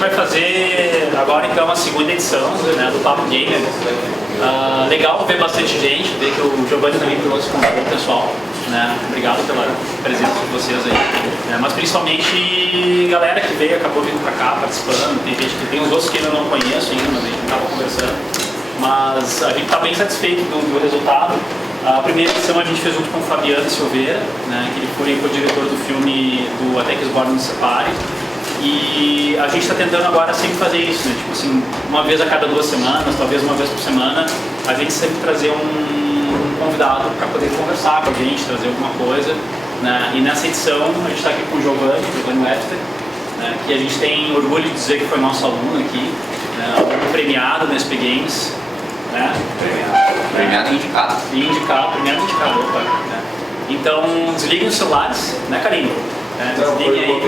vai fazer agora então a segunda edição, né, do Papo Gamer. Legal ver bastante gente, ver que o Giovanni também trouxe com o pessoal. Né? Obrigado pela presença de vocês aí. Mas principalmente galera que veio, acabou vindo pra cá, participando. Tem gente que tem uns outros que ainda não conheço ainda, mas a gente estava conversando. Mas a gente está bem satisfeito do resultado. A primeira edição a gente fez junto com o Fabiano Silveira, né, que ele foi co-diretor do filme do Até que os Bordos nos Separem. E a gente está tentando agora sempre fazer isso, né? Tipo assim, uma vez a cada 2 semanas, talvez uma vez por semana, a gente sempre trazer um convidado para poder conversar com a gente, trazer alguma coisa. Né? E nessa edição a gente está aqui com o Giovanni Webster, né, que a gente tem orgulho de dizer que foi nosso aluno aqui, né, aluno premiado no SP Games. Né? Premiado e indicado. Premiado e indicado, opa, né? Então desliguem os celulares, né, Karine? Desliguem aí.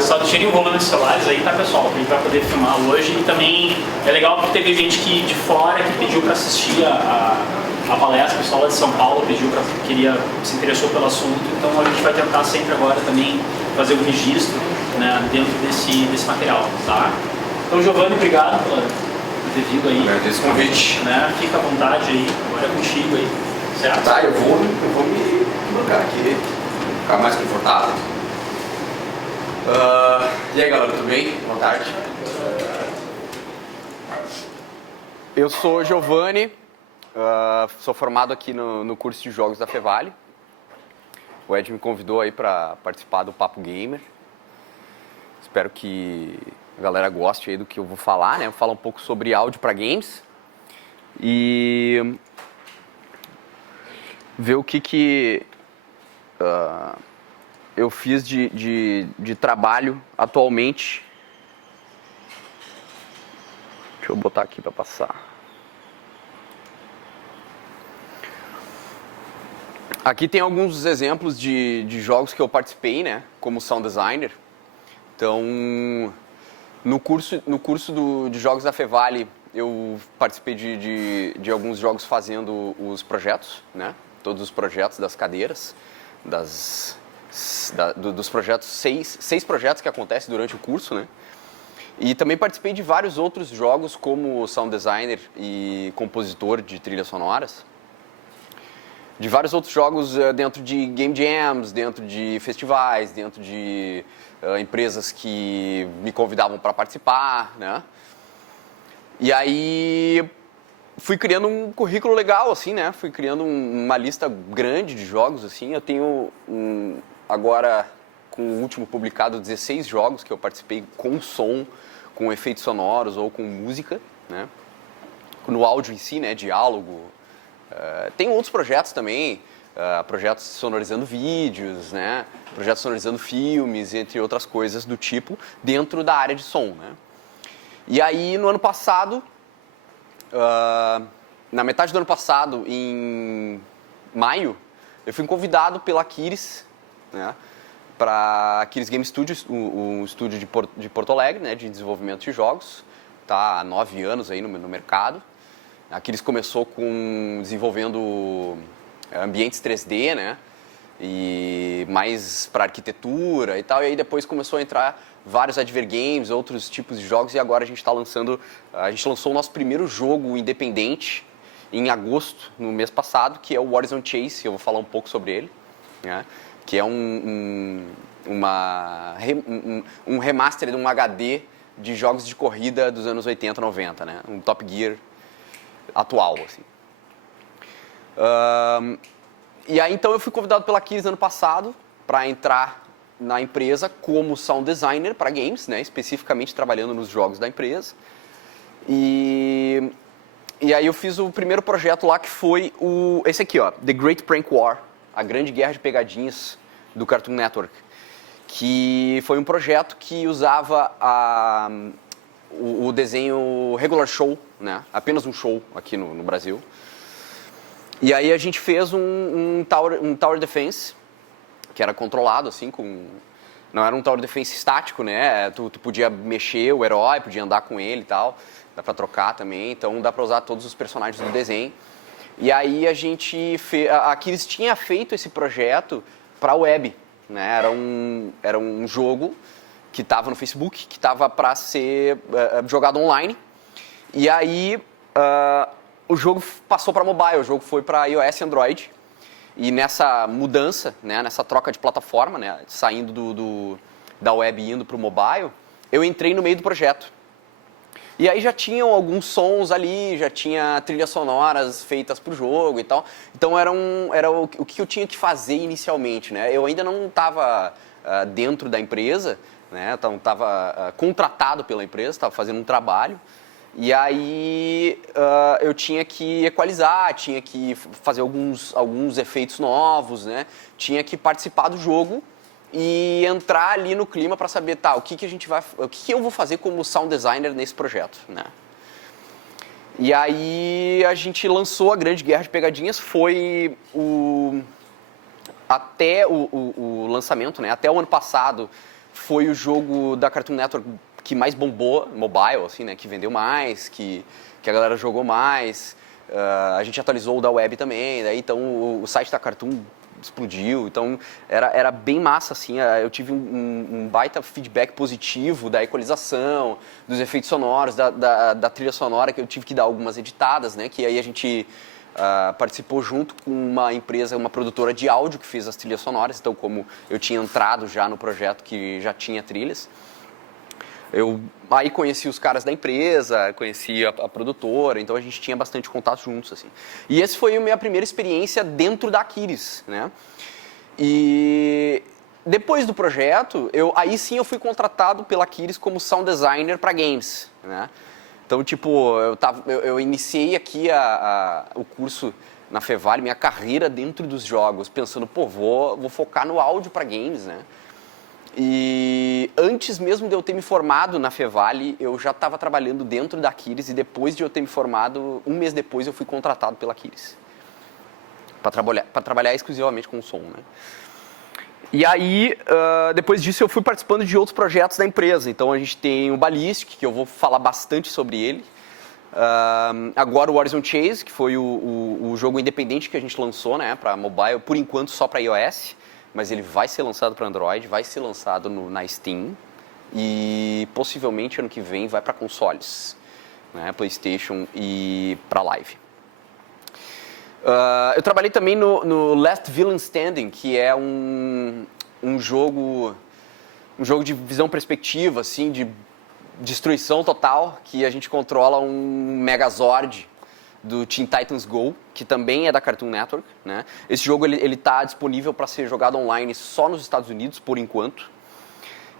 Só tirem o volume dos celulares aí, tá, pessoal? A gente vai poder filmar hoje. E também é legal porque teve gente que de fora que pediu para assistir a palestra, o pessoal lá de São Paulo pediu se interessou pelo assunto. Então a gente vai tentar sempre agora também fazer um registro, né, dentro desse material, tá? Então, Giovanni, obrigado por ter vindo aí. Agradeço o convite. Né? Fica à vontade aí, agora é contigo aí, certo? Tá, eu vou me colocar aqui, ficar mais confortável. E aí, galera, tudo bem? Boa tarde. Eu sou Giovanni, sou formado aqui no curso de jogos da Fevale. O Ed me convidou aí para participar do Papo Gamer. Espero que a galera goste aí do que eu vou falar, né? Vou falar um pouco sobre áudio para games e ver o que eu fiz de trabalho atualmente. Deixa eu botar aqui para passar. Aqui tem alguns exemplos de jogos que eu participei, né? Como sound designer. Então, no curso de jogos da Fevale, eu participei de alguns jogos fazendo os projetos, né? Todos os projetos das cadeiras, dos projetos, seis projetos que acontecem durante o curso, né? E também participei de vários outros jogos como sound designer e compositor de trilhas sonoras. De vários outros jogos dentro de game jams, dentro de festivais, dentro de empresas que me convidavam para participar, né? E aí fui criando um currículo legal, assim, né? Fui criando uma lista grande de jogos, assim. Eu tenho agora, com o último publicado, 16 jogos que eu participei com som, com efeitos sonoros ou com música, né? No áudio em si, né? Diálogo. Tem outros projetos também, projetos sonorizando vídeos, né? Projetos sonorizando filmes, entre outras coisas do tipo, dentro da área de som, né? E aí, no ano passado, na metade do ano passado, em maio, eu fui convidado pela Aquiles, né? Para Aquiles Game Studios, um estúdio de Porto Alegre, né? De desenvolvimento de jogos, tá há 9 anos aí no mercado. Aquiles começou desenvolvendo ambientes 3D, né? E mais para arquitetura e tal. E aí depois começou a entrar vários advergames, outros tipos de jogos. E agora a gente lançou o nosso primeiro jogo independente em agosto, no mês passado, que é o Horizon Chase. Eu vou falar um pouco sobre ele, né? Que é um remaster de um HD de jogos de corrida dos anos 80, 90, né? Um Top Gear atual, assim. E aí, então, eu fui convidado pela Aquiles ano passado para entrar na empresa como sound designer para games, né? Especificamente trabalhando nos jogos da empresa. E aí eu fiz o primeiro projeto lá, que foi esse aqui, ó, The Great Prank War, a grande guerra de pegadinhas do Cartoon Network, que foi um projeto que usava o desenho regular show, né? Apenas um show aqui no Brasil. E aí a gente fez um tower defense, que era controlado, assim, não era um tower defense estático, né? Tu podia mexer o herói, podia andar com ele e tal. Dá pra trocar também, então dá pra usar todos os personagens do desenho. E aí a gente aqui eles tinham feito esse projeto pra web, né? Era um jogo que estava no Facebook, que estava para ser jogado online. E aí o jogo passou para mobile, o jogo foi para iOS e Android. E nessa mudança, né, nessa troca de plataforma, né, saindo da web e indo para o mobile, eu entrei no meio do projeto. E aí já tinham alguns sons ali, já tinha trilhas sonoras feitas para o jogo e tal. Então era o que eu tinha que fazer inicialmente, né? Eu ainda não estava dentro da empresa, né? Então estava contratado pela empresa, estava fazendo um trabalho. E aí eu tinha que equalizar, tinha que fazer alguns efeitos novos, né? Tinha que participar do jogo e entrar ali no clima para saber, tá, o que eu vou fazer como sound designer nesse projeto, né? E aí a gente lançou a Grande Guerra de Pegadinhas, foi até o lançamento, né? Até o ano passado foi o jogo da Cartoon Network que mais bombou, mobile, assim, né? Que vendeu mais, que a galera jogou mais. A gente atualizou o da web também, daí, então o site da Cartoon explodiu, então era bem massa, assim, eu tive um baita feedback positivo da equalização, dos efeitos sonoros, da trilha sonora, que eu tive que dar algumas editadas, né, que aí a gente participou junto com uma empresa, uma produtora de áudio que fez as trilhas sonoras, então como eu tinha entrado já no projeto que já tinha trilhas, eu aí conheci os caras da empresa, conheci a produtora, então a gente tinha bastante contato juntos, assim. E essa foi a minha primeira experiência dentro da Aquiles, né? E depois do projeto, aí sim eu fui contratado pela Aquiles como sound designer para games, né? Então, tipo, eu iniciei aqui o curso na Fevale, minha carreira dentro dos jogos, pensando, pô, vou focar no áudio para games, né? E antes mesmo de eu ter me formado na Fevale, eu já estava trabalhando dentro da Aquiles e depois de eu ter me formado, um mês depois eu fui contratado pela Aquiles para trabalhar exclusivamente com som, né? E aí, depois disso eu fui participando de outros projetos da empresa. Então a gente tem o Ballistic, que eu vou falar bastante sobre ele. Agora o Horizon Chase, que foi o jogo independente que a gente lançou, né, para mobile, por enquanto só para iOS. Mas ele vai ser lançado para Android, vai ser lançado na Steam e possivelmente ano que vem vai para consoles, né, PlayStation e para Live. Eu trabalhei também no Last Villain Standing, que é um jogo de visão perspectiva, assim, de destruição total, que a gente controla um Megazord do Teen Titans Go, que também é da Cartoon Network, né? Esse jogo ele tá disponível para ser jogado online só nos Estados Unidos, por enquanto.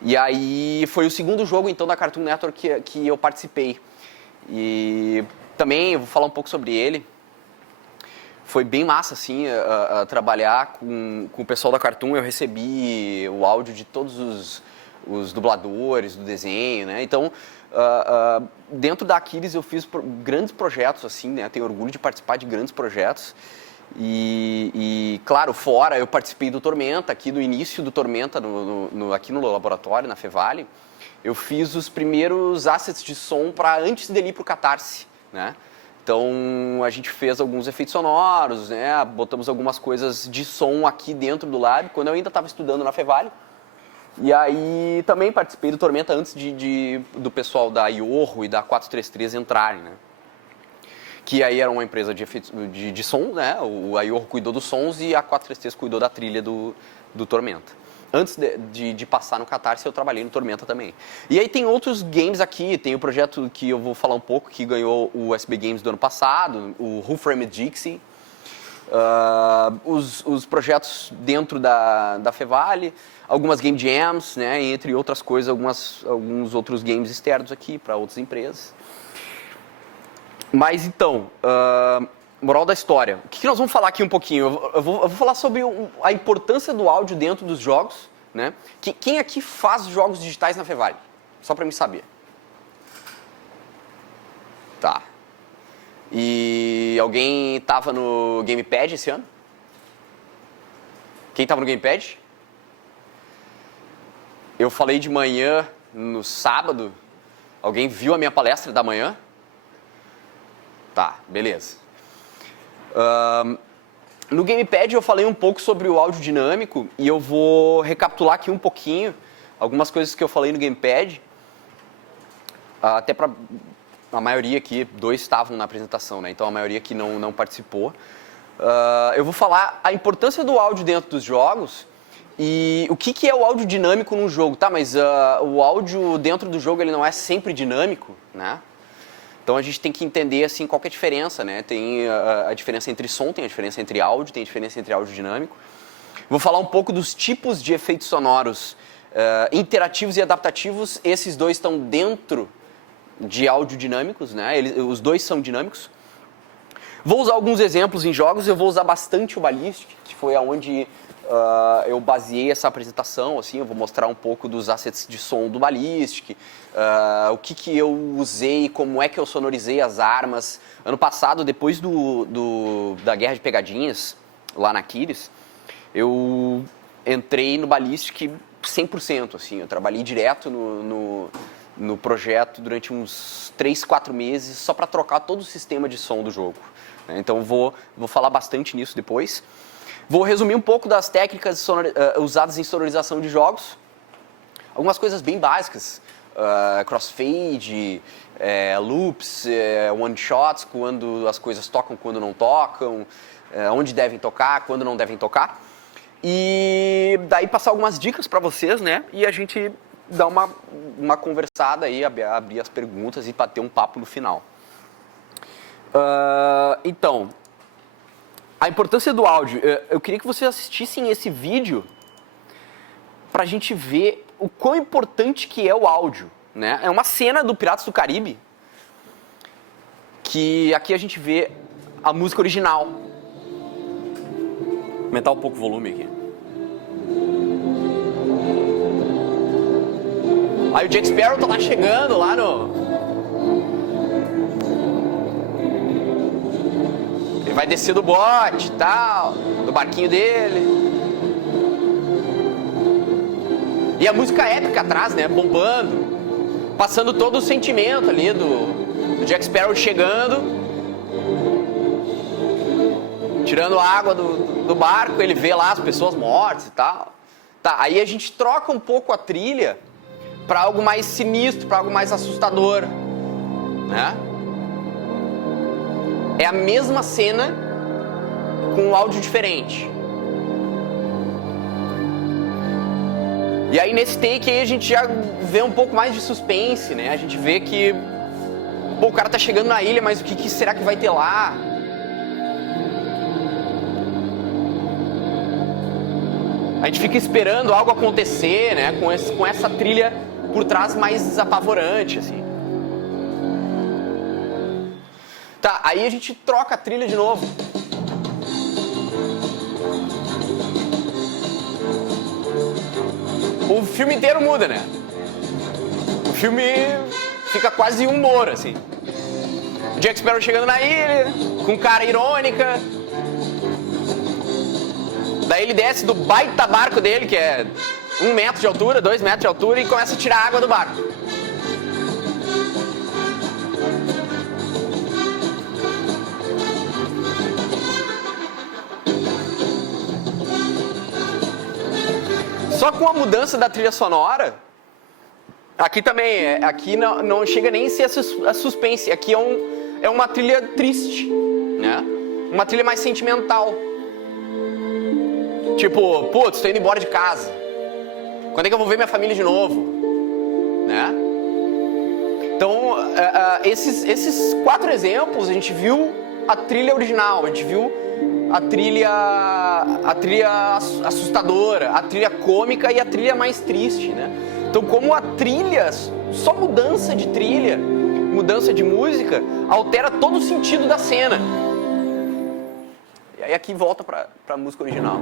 E aí foi o segundo jogo, então, da Cartoon Network que eu participei. E também eu vou falar um pouco sobre ele. Foi bem massa, assim, trabalhar com o pessoal da Cartoon. Eu recebi o áudio de todos os dubladores do desenho, né? Então, dentro da Aquiles eu fiz grandes projetos, assim, né? Tenho orgulho de participar de grandes projetos. E claro, fora, eu participei do Tormenta, aqui do início do Tormenta, aqui no laboratório, na Fevale. Eu fiz os primeiros assets de som para antes dele ir para o Catarse, né? Então, a gente fez alguns efeitos sonoros, né? Botamos algumas coisas de som aqui dentro do lab, quando eu ainda estava estudando na Fevale. E aí também participei do Tormenta antes do pessoal da Iorro e da 433 entrarem, né? Que aí era uma empresa de efeitos de som, né? A Iorro cuidou dos sons e a 433 cuidou da trilha do Tormenta. Antes de passar no Catarse, eu trabalhei no Tormenta também. E aí tem outros games aqui, tem o projeto que eu vou falar um pouco, que ganhou o SB Games do ano passado, o Who Framed Dixie. Os projetos dentro da Fevale, algumas game jams, né, entre outras coisas, alguns outros games externos aqui para outras empresas. Mas então, moral da história, o que nós vamos falar aqui um pouquinho? Eu vou falar sobre a importância do áudio dentro dos jogos, né? Quem aqui faz jogos digitais na Fevale? Só para me saber. Tá. E alguém estava no Gamepad esse ano? Quem estava no Gamepad? Eu falei de manhã, no sábado. Alguém viu a minha palestra da manhã? Tá, beleza. No Gamepad eu falei um pouco sobre o áudio dinâmico e eu vou recapitular aqui um pouquinho algumas coisas que eu falei no Gamepad, até para a maioria aqui, 2 estavam na apresentação, né? Então a maioria aqui não participou. Eu vou falar a importância do áudio dentro dos jogos e o que é o áudio dinâmico num jogo, tá? Mas o áudio dentro do jogo ele não é sempre dinâmico, né? Então a gente tem que entender assim qual que é a diferença, né? Tem a diferença entre som, tem a diferença entre áudio, tem a diferença entre áudio dinâmico. Vou falar um pouco dos tipos de efeitos sonoros interativos e adaptativos. Esses 2 estão dentro de áudio dinâmicos, né? Os 2 são dinâmicos. Vou usar alguns exemplos em jogos, eu vou usar bastante o Ballistic, que foi aonde eu baseei essa apresentação, assim, eu vou mostrar um pouco dos assets de som do Ballistic, o que eu usei, como é que eu sonorizei as armas. Ano passado, depois da Guerra de Pegadinhas, lá na Aquiles, eu entrei no Ballistic 100%, assim, eu trabalhei direto no projeto durante uns 3, 4 meses, só para trocar todo o sistema de som do jogo. Então vou falar bastante nisso depois. Vou resumir um pouco das técnicas usadas em sonorização de jogos. Algumas coisas bem básicas, crossfade, loops, one-shots, quando as coisas tocam, quando não tocam, onde devem tocar, quando não devem tocar. E daí passar algumas dicas para vocês, né? E a gente dar uma conversada aí, abrir as perguntas e bater um papo no final. Então, a importância do áudio. Eu queria que vocês assistissem esse vídeo para a gente ver o quão importante que é o áudio, né? É uma cena do Piratas do Caribe que aqui a gente vê a música original. Vou aumentar um pouco o volume aqui. Aí o Jack Sparrow tá lá chegando lá Ele vai descer do bote e tal, do barquinho dele. E a música épica atrás, né, bombando, passando todo o sentimento ali do Jack Sparrow chegando, tirando a água do barco, ele vê lá as pessoas mortas e tal. Tá, aí a gente troca um pouco a trilha para algo mais sinistro, para algo mais assustador, né? É a mesma cena com um áudio diferente. E aí nesse take aí a gente já vê um pouco mais de suspense, né? A gente vê que o cara tá chegando na ilha, mas o que será que vai ter lá? A gente fica esperando algo acontecer, né? Com essa trilha por trás mais apavorante, assim. Tá, aí a gente troca a trilha de novo. O filme inteiro muda, né? O filme fica quase humor, assim. Jack Sparrow chegando na ilha, com cara irônica. Daí ele desce do baita barco dele, que é 1 metro de altura, 2 metros de altura, e começa a tirar água do barco. Só com a mudança da trilha sonora, aqui também, aqui não chega nem a ser a suspense, aqui é uma trilha triste, né? Uma trilha mais sentimental. Tipo, putz, tô indo embora de casa. Quando é que eu vou ver minha família de novo? Né? Então, esses 4 exemplos, a gente viu a trilha original, a gente viu a trilha assustadora, a trilha cômica e a trilha mais triste, né? Então, como a trilha, só mudança de trilha, mudança de música, altera todo o sentido da cena. E aí aqui volta para a música original.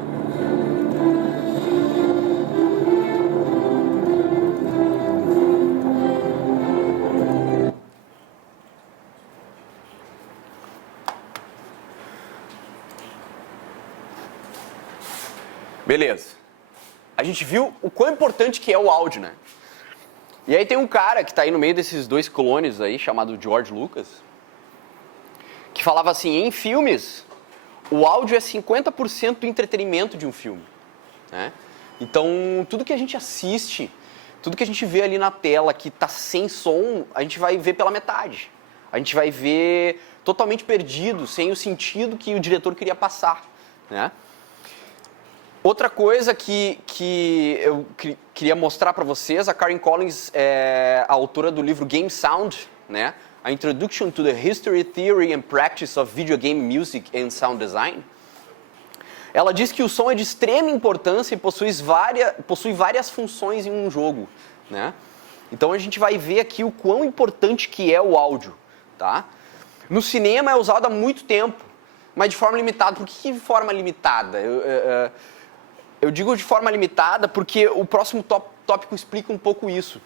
Beleza. A gente viu o quão importante que é o áudio, né? E aí tem um cara que tá aí no meio desses 2 clones aí, chamado George Lucas, que falava assim, em filmes, o áudio é 50% do entretenimento de um filme, né? Então, tudo que a gente assiste tudo que a gente vê ali na tela que está sem som, a gente vai ver pela metade. A gente vai ver totalmente perdido, sem o sentido que o diretor queria passar, né? Outra coisa que eu queria mostrar para vocês, a Karen Collins é a autora do livro Game Sound, né? A Introduction to the History, Theory and Practice of Video Game Music and Sound Design. Ela diz que o som é de extrema importância e possui várias funções em um jogo, né? Então a gente vai ver aqui o quão importante que é o áudio, tá? No cinema é usado há muito tempo, mas de forma limitada. Por que de forma limitada? Eu digo de forma limitada porque o próximo tópico explica um pouco isso.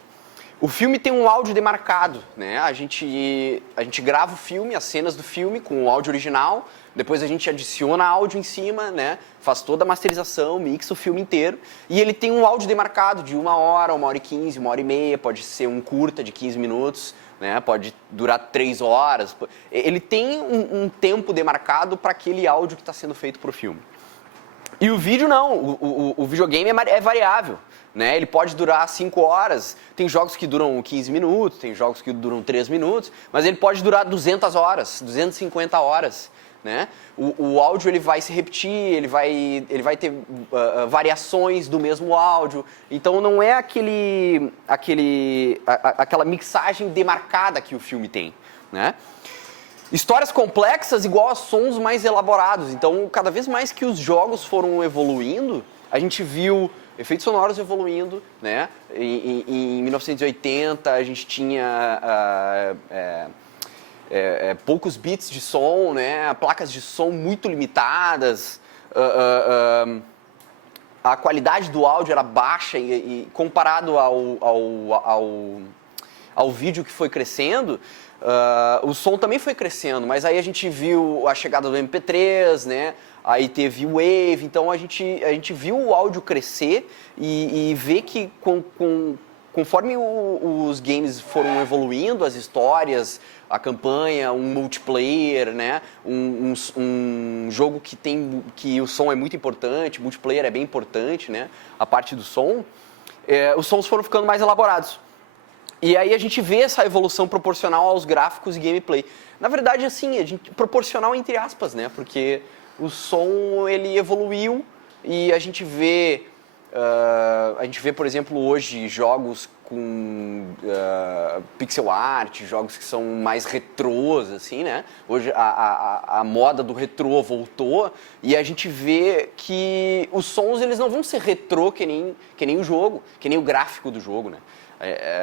O filme tem um áudio demarcado, né? A gente grava o filme, as cenas do filme com o áudio original, depois a gente adiciona áudio em cima, né? Faz toda a masterização, mixa o filme inteiro, e ele tem um áudio demarcado de 1 hora, 1h15, 1h30, pode ser um curta de 15 minutos, né? Pode durar 3 horas. Ele tem um tempo demarcado para aquele áudio que está sendo feito para o filme. E o vídeo não, o videogame é variável, né? Ele pode durar 5 horas, tem jogos que duram 15 minutos, tem jogos que duram 3 minutos, mas ele pode durar 200 horas, 250 horas, né? O áudio ele vai se repetir, ele vai ter variações do mesmo áudio, então não é aquela mixagem demarcada que o filme tem, né? Histórias complexas igual a sons mais elaborados. Então, cada vez mais que os jogos foram evoluindo, a gente viu efeitos sonoros evoluindo, né? Em 1980, a gente tinha poucos bits de som, né? Placas de som muito limitadas. A qualidade do áudio era baixa e comparado ao vídeo que foi crescendo, o som também foi crescendo, mas aí a gente viu a chegada do MP3, né? Aí teve o Wave, então a gente viu o áudio crescer e vê que conforme os games foram evoluindo, as histórias, a campanha, um multiplayer, né? Um jogo que o som é muito importante, multiplayer é bem importante, né? A parte do som, os sons foram ficando mais elaborados. E aí a gente vê essa evolução proporcional aos gráficos e gameplay. Na verdade, assim, proporcional entre aspas, né? Porque o som, ele evoluiu e a gente vê, por exemplo, hoje jogos com pixel art, jogos que são mais retrôs, assim, né? Hoje a moda do retrô voltou e a gente vê que os sons, eles não vão ser retrô que nem o jogo, que nem o gráfico do jogo, né?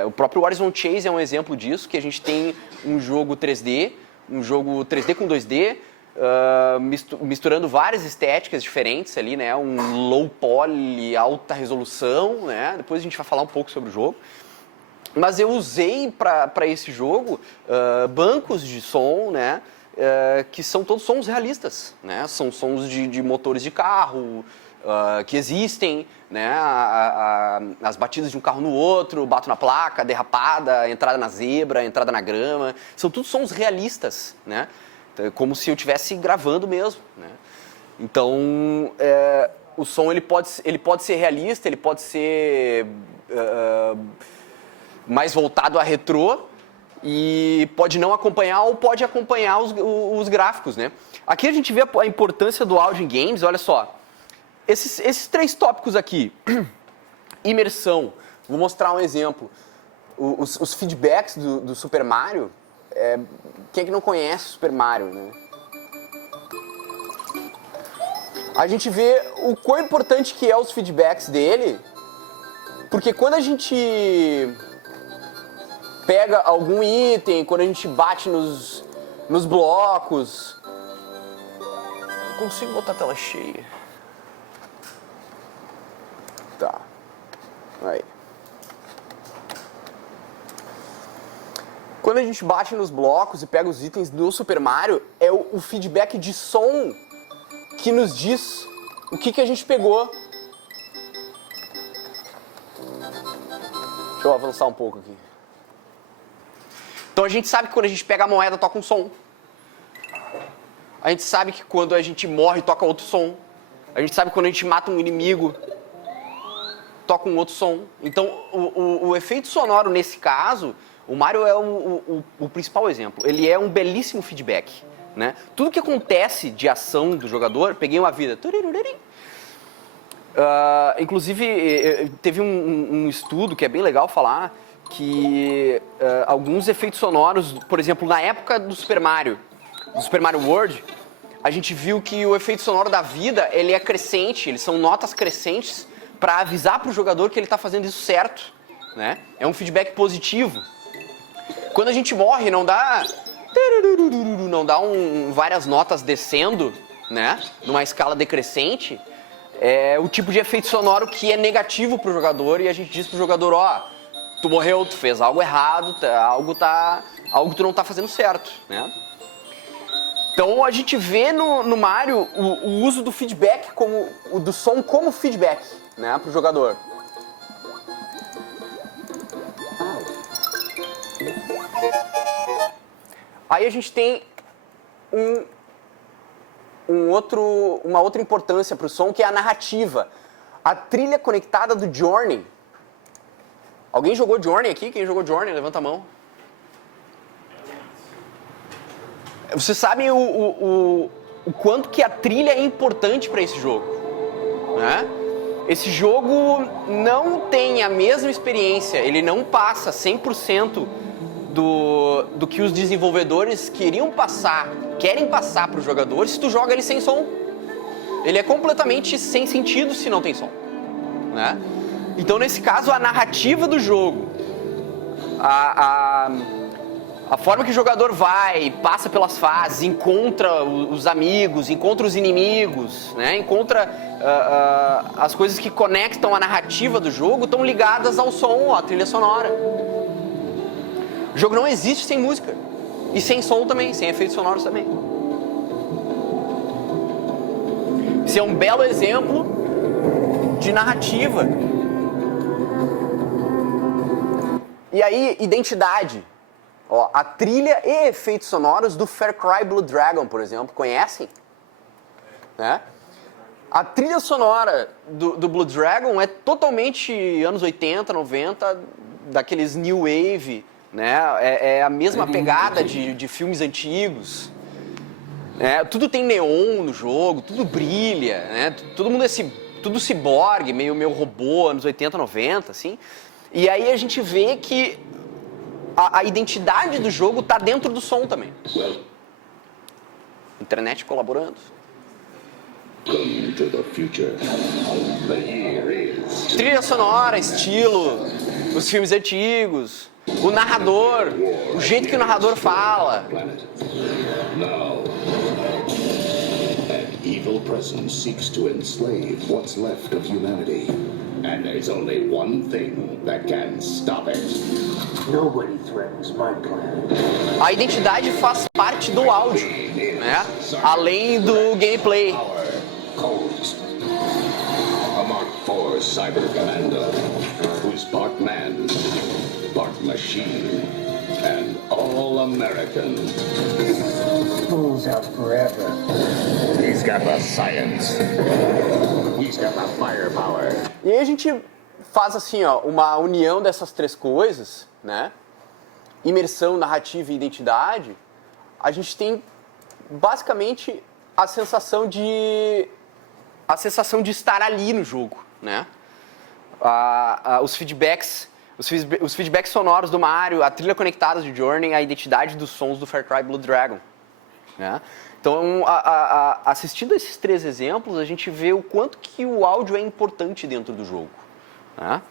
O próprio Horizon Chase é um exemplo disso, que a gente tem um jogo 3D com 2D, misturando várias estéticas diferentes ali, né? Um low poly, alta resolução, né? Depois a gente vai falar um pouco sobre o jogo. Mas eu usei para esse jogo bancos de som, né? Que são todos sons realistas, né? São sons de motores de carro, que existem, né? As batidas de um carro no outro, bato na placa, derrapada, entrada na zebra, entrada na grama, são tudo sons realistas, né? Como se eu estivesse gravando mesmo, né? Então, o som ele pode ser realista, ele pode ser mais voltado a retrô e pode não acompanhar ou pode acompanhar os gráficos, né? Aqui a gente vê a importância do áudio em games, olha só. Esses 3 tópicos aqui, imersão, vou mostrar um exemplo. Os feedbacks do Super Mario, quem é que não conhece Super Mario, né? A gente vê o quão importante que é os feedbacks dele, porque quando a gente pega algum item, quando a gente bate nos blocos... Eu consigo botar a tela cheia? Tá. Aí. Quando a gente bate nos blocos e pega os itens do Super Mario, é o feedback de som que nos diz o que a gente pegou. Deixa eu avançar um pouco aqui. Então a gente sabe que quando a gente pega a moeda, toca um som. A gente sabe que quando a gente morre, toca outro som. A gente sabe que quando a gente mata um inimigo, toca um outro som. Então, o efeito sonoro, nesse caso, o Mario é o principal exemplo. Ele é um belíssimo feedback, né? Tudo que acontece de ação do jogador, peguei uma vida. Inclusive, teve um estudo que é bem legal falar que alguns efeitos sonoros, por exemplo, na época do Super Mario World, a gente viu que o efeito sonoro da vida, ele é crescente, eles são notas crescentes para avisar para o jogador que ele está fazendo isso certo, né? É um feedback positivo. Quando a gente morre, não dá várias notas descendo, né? Numa escala decrescente. É o tipo de efeito sonoro que é negativo para o jogador e a gente diz para o jogador, ó, tu morreu, tu fez algo errado, algo que tu não tá fazendo certo, né? Então a gente vê no Mario o uso do feedback, do som como feedback, né, pro jogador. Aí a gente tem uma outra importância pro som, que é a narrativa. A trilha conectada do Journey. Alguém jogou Journey aqui? Quem jogou Journey? Levanta a mão. Vocês sabem o quanto que a trilha é importante para esse jogo, né? Esse jogo não tem a mesma experiência, ele não passa 100% do que os desenvolvedores querem passar para os jogadores se tu joga ele sem som. Ele é completamente sem sentido se não tem som, né? Então, nesse caso, a narrativa do jogo, a forma que o jogador passa pelas fases, encontra os amigos, encontra os inimigos, né? Encontra as coisas que conectam a narrativa do jogo, estão ligadas ao som, à trilha sonora. O jogo não existe sem música. E sem som também, sem efeitos sonoros também. Esse é um belo exemplo de narrativa. E aí, identidade. Ó, a trilha e efeitos sonoros do Far Cry Blood Dragon, por exemplo, conhecem? Né? A trilha sonora do Blood Dragon é totalmente anos 80, 90, daqueles New Wave, né? É a mesma pegada de filmes antigos. Né? Tudo tem neon no jogo, tudo brilha, né? Todo mundo tudo ciborgue, meio robô, anos 80, 90, assim. E aí a gente vê que a identidade do jogo está dentro do som também. Internet colaborando. Trilha sonora, estilo, os filmes antigos, o narrador, o jeito que o narrador fala. Evil presence seeks to enslave what's left of humanity. And there's only one thing that can stop it. Nobody threatens my plan. A identidade faz parte do áudio, né? Além do gameplay. Codes. A Mark IV Cyber Commando, who's part man, part machine, and all American. Fools out forever. He's got the science. He's got the firepower. E aí a gente faz assim, ó, uma união dessas três coisas, né? Imersão, narrativa e identidade. A gente tem basicamente a sensação de estar ali no jogo, né? Os feedbacks sonoros do Mario, a trilha conectada de Journey, a identidade dos sons do Far Cry Blood Dragon, né? Então, assistindo a esses três exemplos, a gente vê o quanto que o áudio é importante dentro do jogo, né?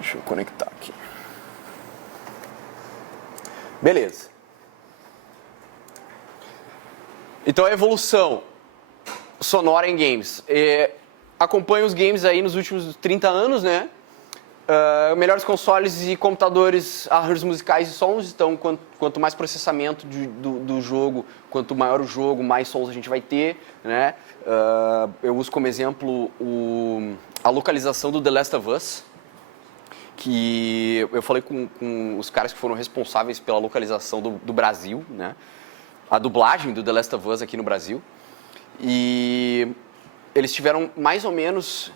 Deixa eu conectar aqui. Beleza. Então, a evolução sonora em games. Acompanho os games aí nos últimos 30 anos, né? Melhores consoles e computadores, arranjos musicais e sons. Então, quanto mais processamento do jogo, quanto maior o jogo, mais sons a gente vai ter, né? Eu uso como exemplo a localização do The Last of Us, que eu falei com os caras que foram responsáveis pela localização do Brasil, né? a dublagem do The Last of Us aqui no Brasil. E eles tiveram mais ou menos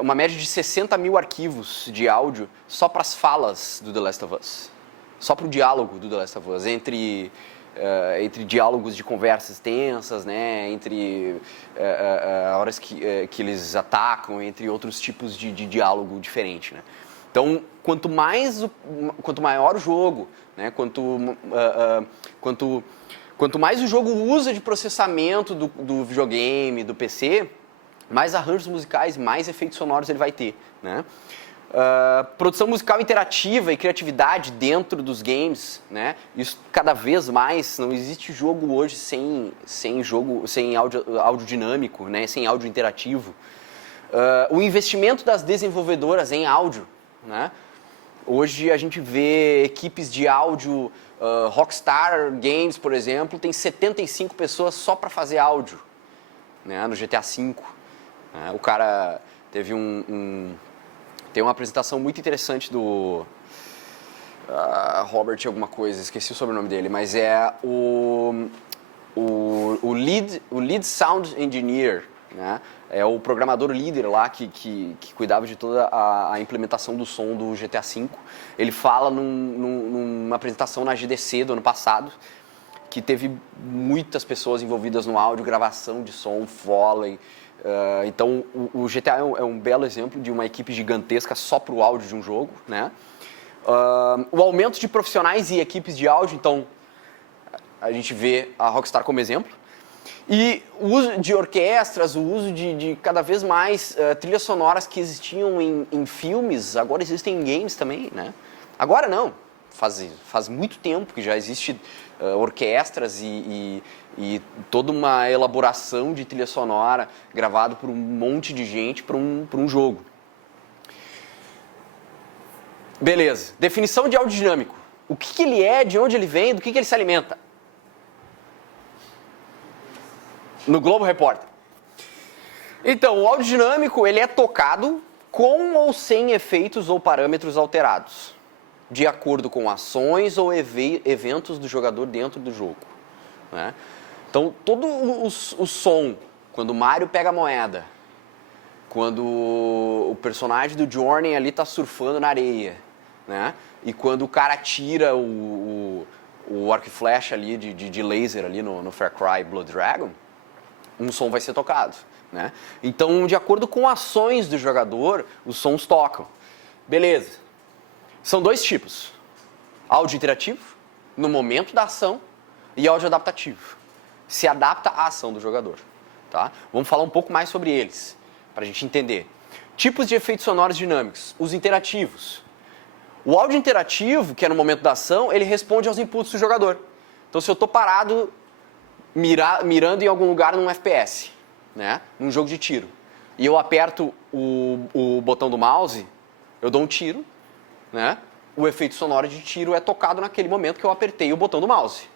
uma média de 60 mil arquivos de áudio só para as falas do The Last of Us. Só para o diálogo do The Last of Us, entre diálogos de conversas tensas, né, entre horas que eles atacam, entre outros tipos de diálogo diferente, né. Então, quanto maior o jogo, né, quanto mais o jogo usa de processamento do videogame, do PC, mais arranjos musicais, mais efeitos sonoros ele vai ter, né. Produção musical interativa e criatividade dentro dos games, né? Isso cada vez mais. Não existe jogo hoje sem áudio dinâmico, né? Sem áudio interativo. O investimento das desenvolvedoras em áudio, né? Hoje a gente vê equipes de áudio, Rockstar Games, por exemplo, tem 75 pessoas só para fazer áudio, né? No GTA V. O cara teve tem uma apresentação muito interessante do Robert alguma coisa, esqueci o sobrenome dele, mas é o lead sound engineer, né? É o programador líder lá que cuidava de toda a implementação do som do GTA V. Ele fala numa apresentação na GDC do ano passado, que teve muitas pessoas envolvidas no áudio, gravação de som, Foley. Então, o GTA é um belo exemplo de uma equipe gigantesca só para o áudio de um jogo, né? O aumento de profissionais e equipes de áudio, então, a gente vê a Rockstar como exemplo. E o uso de orquestras, o uso de cada vez mais trilhas sonoras que existiam em filmes, agora existem em games também, né? Agora não, faz muito tempo que já existe orquestras e toda uma elaboração de trilha sonora gravado por um monte de gente para um jogo. Beleza. Definição de áudio dinâmico. O que ele é, de onde ele vem, do que ele se alimenta? No Globo Repórter. Então, o áudio dinâmico ele é tocado com ou sem efeitos ou parâmetros alterados, de acordo com ações ou eventos do jogador dentro do jogo, né? Então, todo o som, quando o Mario pega a moeda, quando o personagem do Journey ali tá surfando na areia, né? E quando o cara tira o arco e flecha ali de laser ali no Far Cry Blood Dragon, um som vai ser tocado, né? Então, de acordo com ações do jogador, os sons tocam. Beleza. São dois tipos. Áudio interativo, no momento da ação, e áudio adaptativo. Se adapta à ação do jogador, tá? Vamos falar um pouco mais sobre eles, para a gente entender. Tipos de efeitos sonoros dinâmicos. Os interativos. O áudio interativo, que é no momento da ação, ele responde aos inputs do jogador. Então, se eu estou parado mirando em algum lugar num FPS, né? Num jogo de tiro, e eu aperto o botão do mouse, eu dou um tiro, né? O efeito sonoro de tiro é tocado naquele momento que eu apertei o botão do mouse.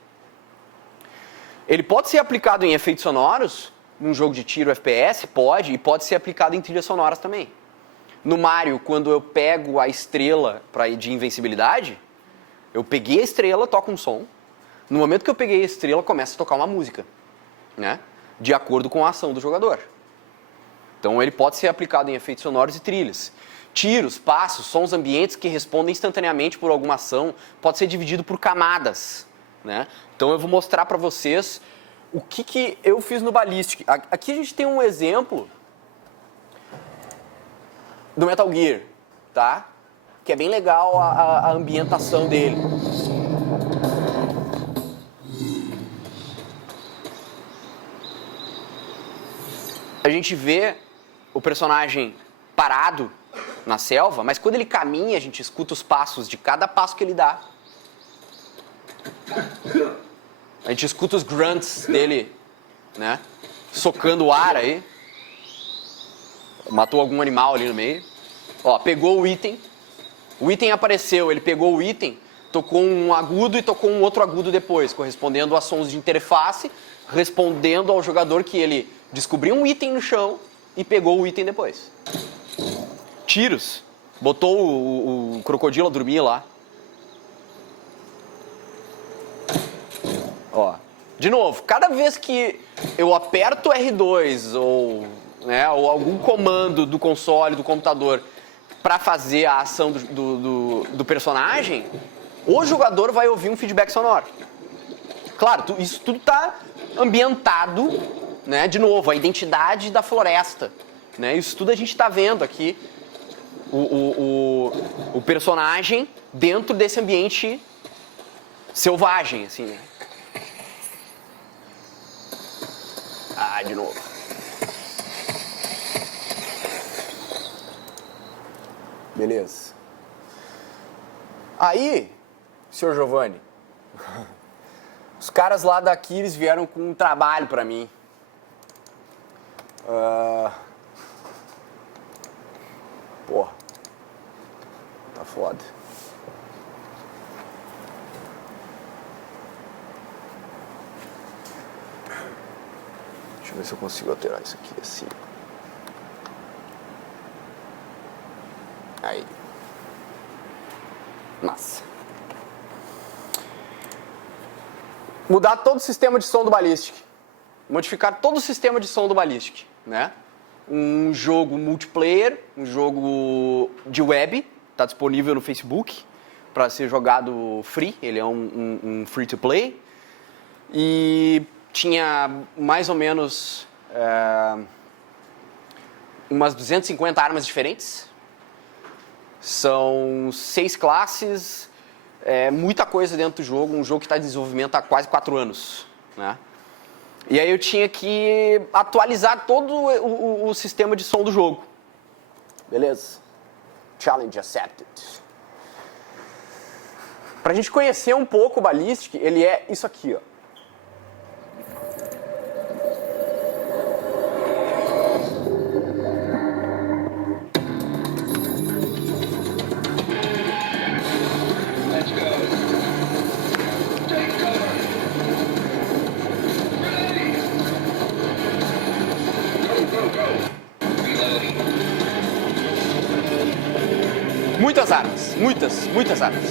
Ele pode ser aplicado em efeitos sonoros, num jogo de tiro FPS, e pode ser aplicado em trilhas sonoras também. No Mario, quando eu pego a estrela de invencibilidade, eu peguei a estrela, toco um som. No momento que eu peguei a estrela, começa a tocar uma música, né? De acordo com a ação do jogador. Então ele pode ser aplicado em efeitos sonoros e trilhas. Tiros, passos, sons ambientes que respondem instantaneamente por alguma ação, pode ser dividido por camadas, né? Então eu vou mostrar para vocês o que eu fiz no Ballistic. Aqui a gente tem um exemplo do Metal Gear, tá? Que é bem legal a ambientação dele. A gente vê o personagem parado na selva, mas quando ele caminha, a gente escuta os passos de cada passo que ele dá. A gente escuta os grunts dele, né? Socando o ar aí. Matou algum animal ali no meio. Ó, pegou o item. O item apareceu, ele pegou o item, tocou um agudo e tocou um outro agudo depois, correspondendo a sons de interface, respondendo ao jogador que ele descobriu um item no chão e pegou o item depois. Tiros. Botou o crocodilo a dormir lá. Ó, De novo, cada vez que eu aperto R2 ou, né, ou algum comando do console, do computador, para fazer a ação do personagem, o jogador vai ouvir um feedback sonoro. Claro, isso tudo está ambientado, né, de novo, a identidade da floresta. Né, isso tudo a gente está vendo aqui, o personagem dentro desse ambiente selvagem, assim, né? De novo. Beleza. Aí, senhor Giovanni, os caras lá da Aquiles vieram com um trabalho pra mim. Porra. Tá foda. Deixa eu ver se eu consigo alterar isso aqui assim. Aí. Massa. Mudar todo o sistema de som do Ballistic. Modificar todo o sistema de som do Ballistic, né? Um jogo multiplayer, um jogo de web, está disponível no Facebook para ser jogado free, ele é um free to play. E tinha mais ou menos umas 250 armas diferentes. São 6 classes, muita coisa dentro do jogo, um jogo que está em desenvolvimento há quase 4 anos, né? E aí eu tinha que atualizar todo o sistema de som do jogo. Beleza? Challenge accepted. Pra gente conhecer um pouco o Ballistic, ele é isso aqui, ó. Muitas armas, muitas armas.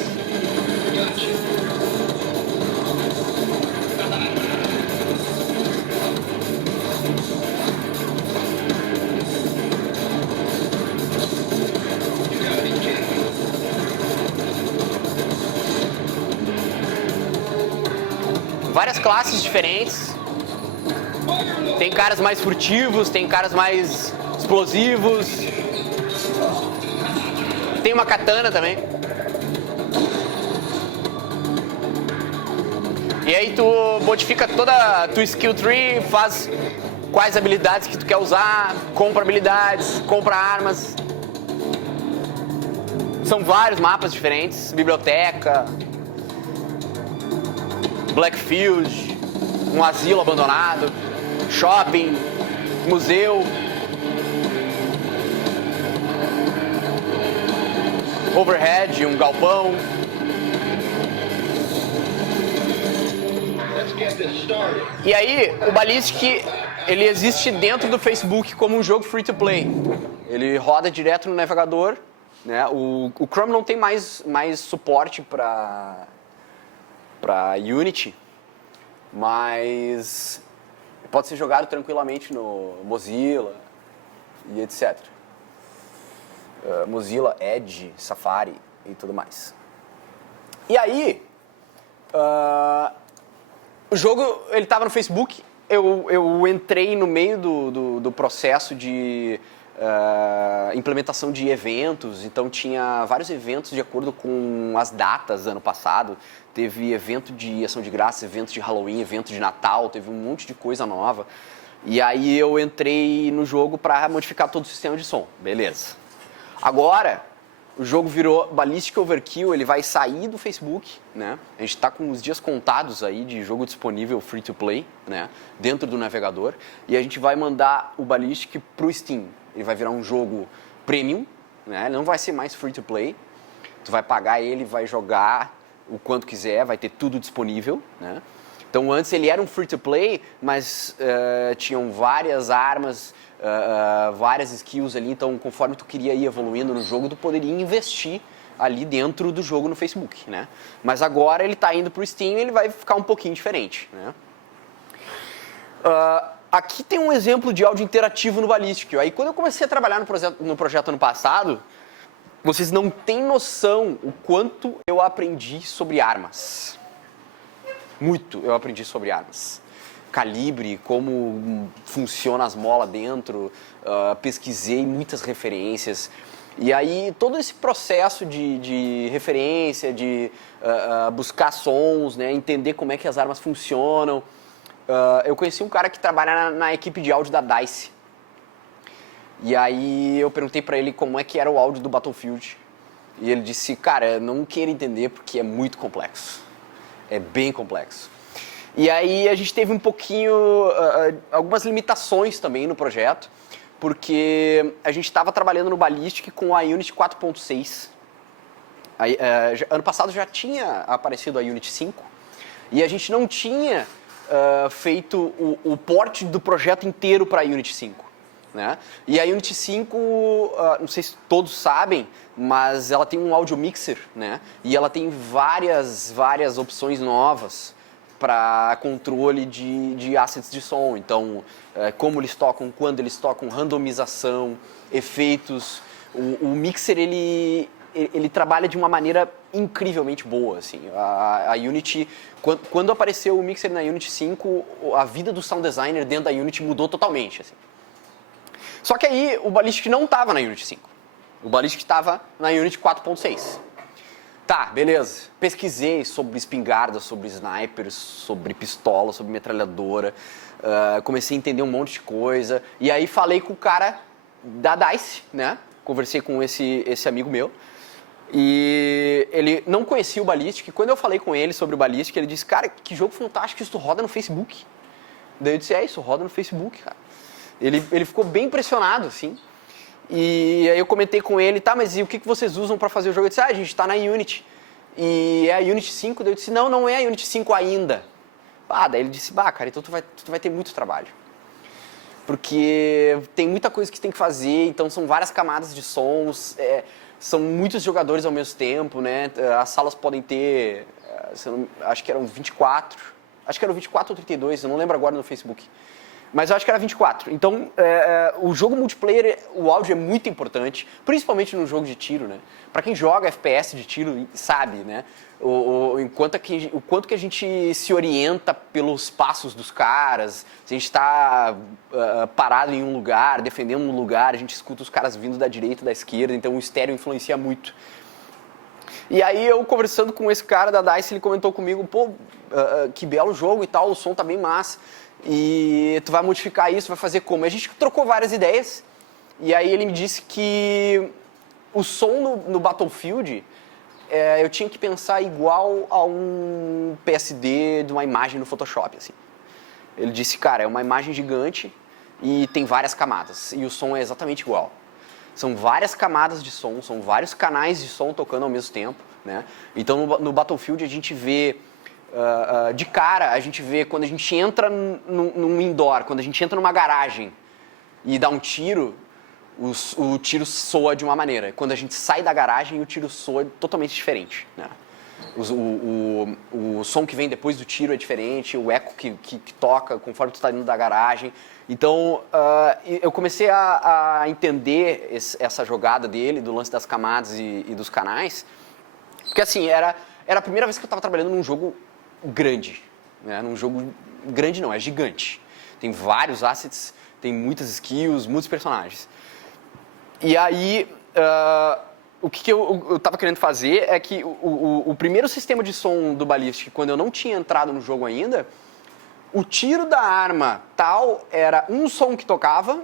Várias classes diferentes. Tem caras mais furtivos, tem caras mais explosivos. Tem uma katana também. E aí tu modifica toda a tua skill tree, faz quais habilidades que tu quer usar, compra habilidades, compra armas. São vários mapas diferentes, biblioteca, Blackfield, um asilo abandonado, shopping, museu. Overhead, um galpão. E aí, o Ballistic, ele existe dentro do Facebook como um jogo free to play. Ele roda direto no navegador, né? O Chrome não tem mais suporte para Unity, mas pode ser jogado tranquilamente no Mozilla e etc. Mozilla, Edge, Safari e tudo mais. E aí, o jogo ele estava no Facebook, eu entrei no meio do processo de implementação de eventos, então tinha vários eventos de acordo com as datas do ano passado. Teve evento de ação de graça, evento de Halloween, evento de Natal, teve um monte de coisa nova. E aí eu entrei no jogo para modificar todo o sistema de som, beleza. Agora, o jogo virou Ballistic Overkill, ele vai sair do Facebook, né? A gente está com os dias contados aí de jogo disponível free to play, né? Dentro do navegador. E a gente vai mandar o Ballistic pro Steam. Ele vai virar um jogo premium, né? Ele não vai ser mais free to play. Tu vai pagar ele, vai jogar o quanto quiser, vai ter tudo disponível, né? Então antes ele era um free to play, mas tinham várias armas, várias skills ali, então conforme tu queria ir evoluindo no jogo, tu poderia investir ali dentro do jogo no Facebook, né? Mas agora ele está indo para o Steam e ele vai ficar um pouquinho diferente, né? Aqui tem um exemplo de áudio interativo no Ballistic. Aí quando eu comecei a trabalhar no projeto ano passado, vocês não têm noção o quanto eu aprendi sobre armas. Muito eu aprendi sobre armas. Calibre, como funciona as molas dentro, pesquisei muitas referências. E aí todo esse processo de referência, de buscar sons, né, entender como é que as armas funcionam. Eu conheci um cara que trabalha na equipe de áudio da DICE. E aí eu perguntei pra ele como é que era o áudio do Battlefield. E ele disse, cara, eu não quero entender porque é muito complexo. É bem complexo. E aí a gente teve um pouquinho, algumas limitações também no projeto, porque a gente estava trabalhando no Ballistic com a Unity 4.6. Ano passado já tinha aparecido a Unity 5 e a gente não tinha feito o port do projeto inteiro para a Unity 5. Né? E a Unity 5, não sei se todos sabem, mas ela tem um audio mixer, né? E ela tem várias opções novas para controle de assets de som. Então, como eles tocam, quando eles tocam, randomização, efeitos. O mixer, ele trabalha de uma maneira incrivelmente boa. Assim. A Unity, quando apareceu o mixer na Unity 5, a vida do sound designer dentro da Unity mudou totalmente. Assim. Só que aí o Ballistic não estava na Unity 5. O Ballistic estava na Unity 4.6. Tá, beleza. Pesquisei sobre espingarda, sobre snipers, sobre pistola, sobre metralhadora. Comecei a entender um monte de coisa. E aí falei com o cara da DICE, né? Conversei com esse amigo meu. E ele não conhecia o Ballistic. Quando eu falei com ele sobre o Ballistic, ele disse, cara, que jogo fantástico, isso roda no Facebook. Daí eu disse, isso roda no Facebook, cara. Ele ficou bem impressionado, assim. E aí eu comentei com ele, tá, mas e o que vocês usam para fazer o jogo? Ele disse, a gente tá na Unity. E é a Unity 5? Daí eu disse, não é a Unity 5 ainda. Daí ele disse, cara, então tu vai ter muito trabalho. Porque tem muita coisa que tem que fazer, então são várias camadas de sons, são muitos jogadores ao mesmo tempo, né? As salas podem ter, acho que eram 24, acho que eram 24 ou 32, eu não lembro agora no Facebook. Mas eu acho que era 24. Então, o jogo multiplayer, o áudio é muito importante, principalmente no jogo de tiro, né? Pra quem joga FPS de tiro, sabe, né? O quanto que a gente se orienta pelos passos dos caras, se a gente está parado em um lugar, defendendo um lugar, a gente escuta os caras vindo da direita, da esquerda, então o estéreo influencia muito. E aí eu conversando com esse cara da DICE, ele comentou comigo, que belo jogo e tal, o som tá bem massa. E tu vai modificar isso, vai fazer como? A gente trocou várias ideias, e aí ele me disse que o som no Battlefield, eu tinha que pensar igual a um PSD de uma imagem no Photoshop, assim. Ele disse, cara, é uma imagem gigante e tem várias camadas, e o som é exatamente igual. São várias camadas de som, são vários canais de som tocando ao mesmo tempo, né? Então no Battlefield a gente vê... de cara, a gente vê quando a gente entra num indoor, quando a gente entra numa garagem e dá um tiro, o tiro soa de uma maneira. Quando a gente sai da garagem, o tiro soa totalmente diferente. Né? O som que vem depois do tiro é diferente, o eco que toca conforme tu está indo da garagem. Então, eu comecei a entender essa jogada dele, do lance das camadas e dos canais, porque assim, era a primeira vez que eu estava trabalhando num jogo grande, né? Num jogo grande não, é gigante. Tem vários assets, tem muitas skills, muitos personagens. E aí, o que eu estava querendo fazer é que o primeiro sistema de som do Ballistic, quando eu não tinha entrado no jogo ainda, o tiro da arma tal era um som que tocava,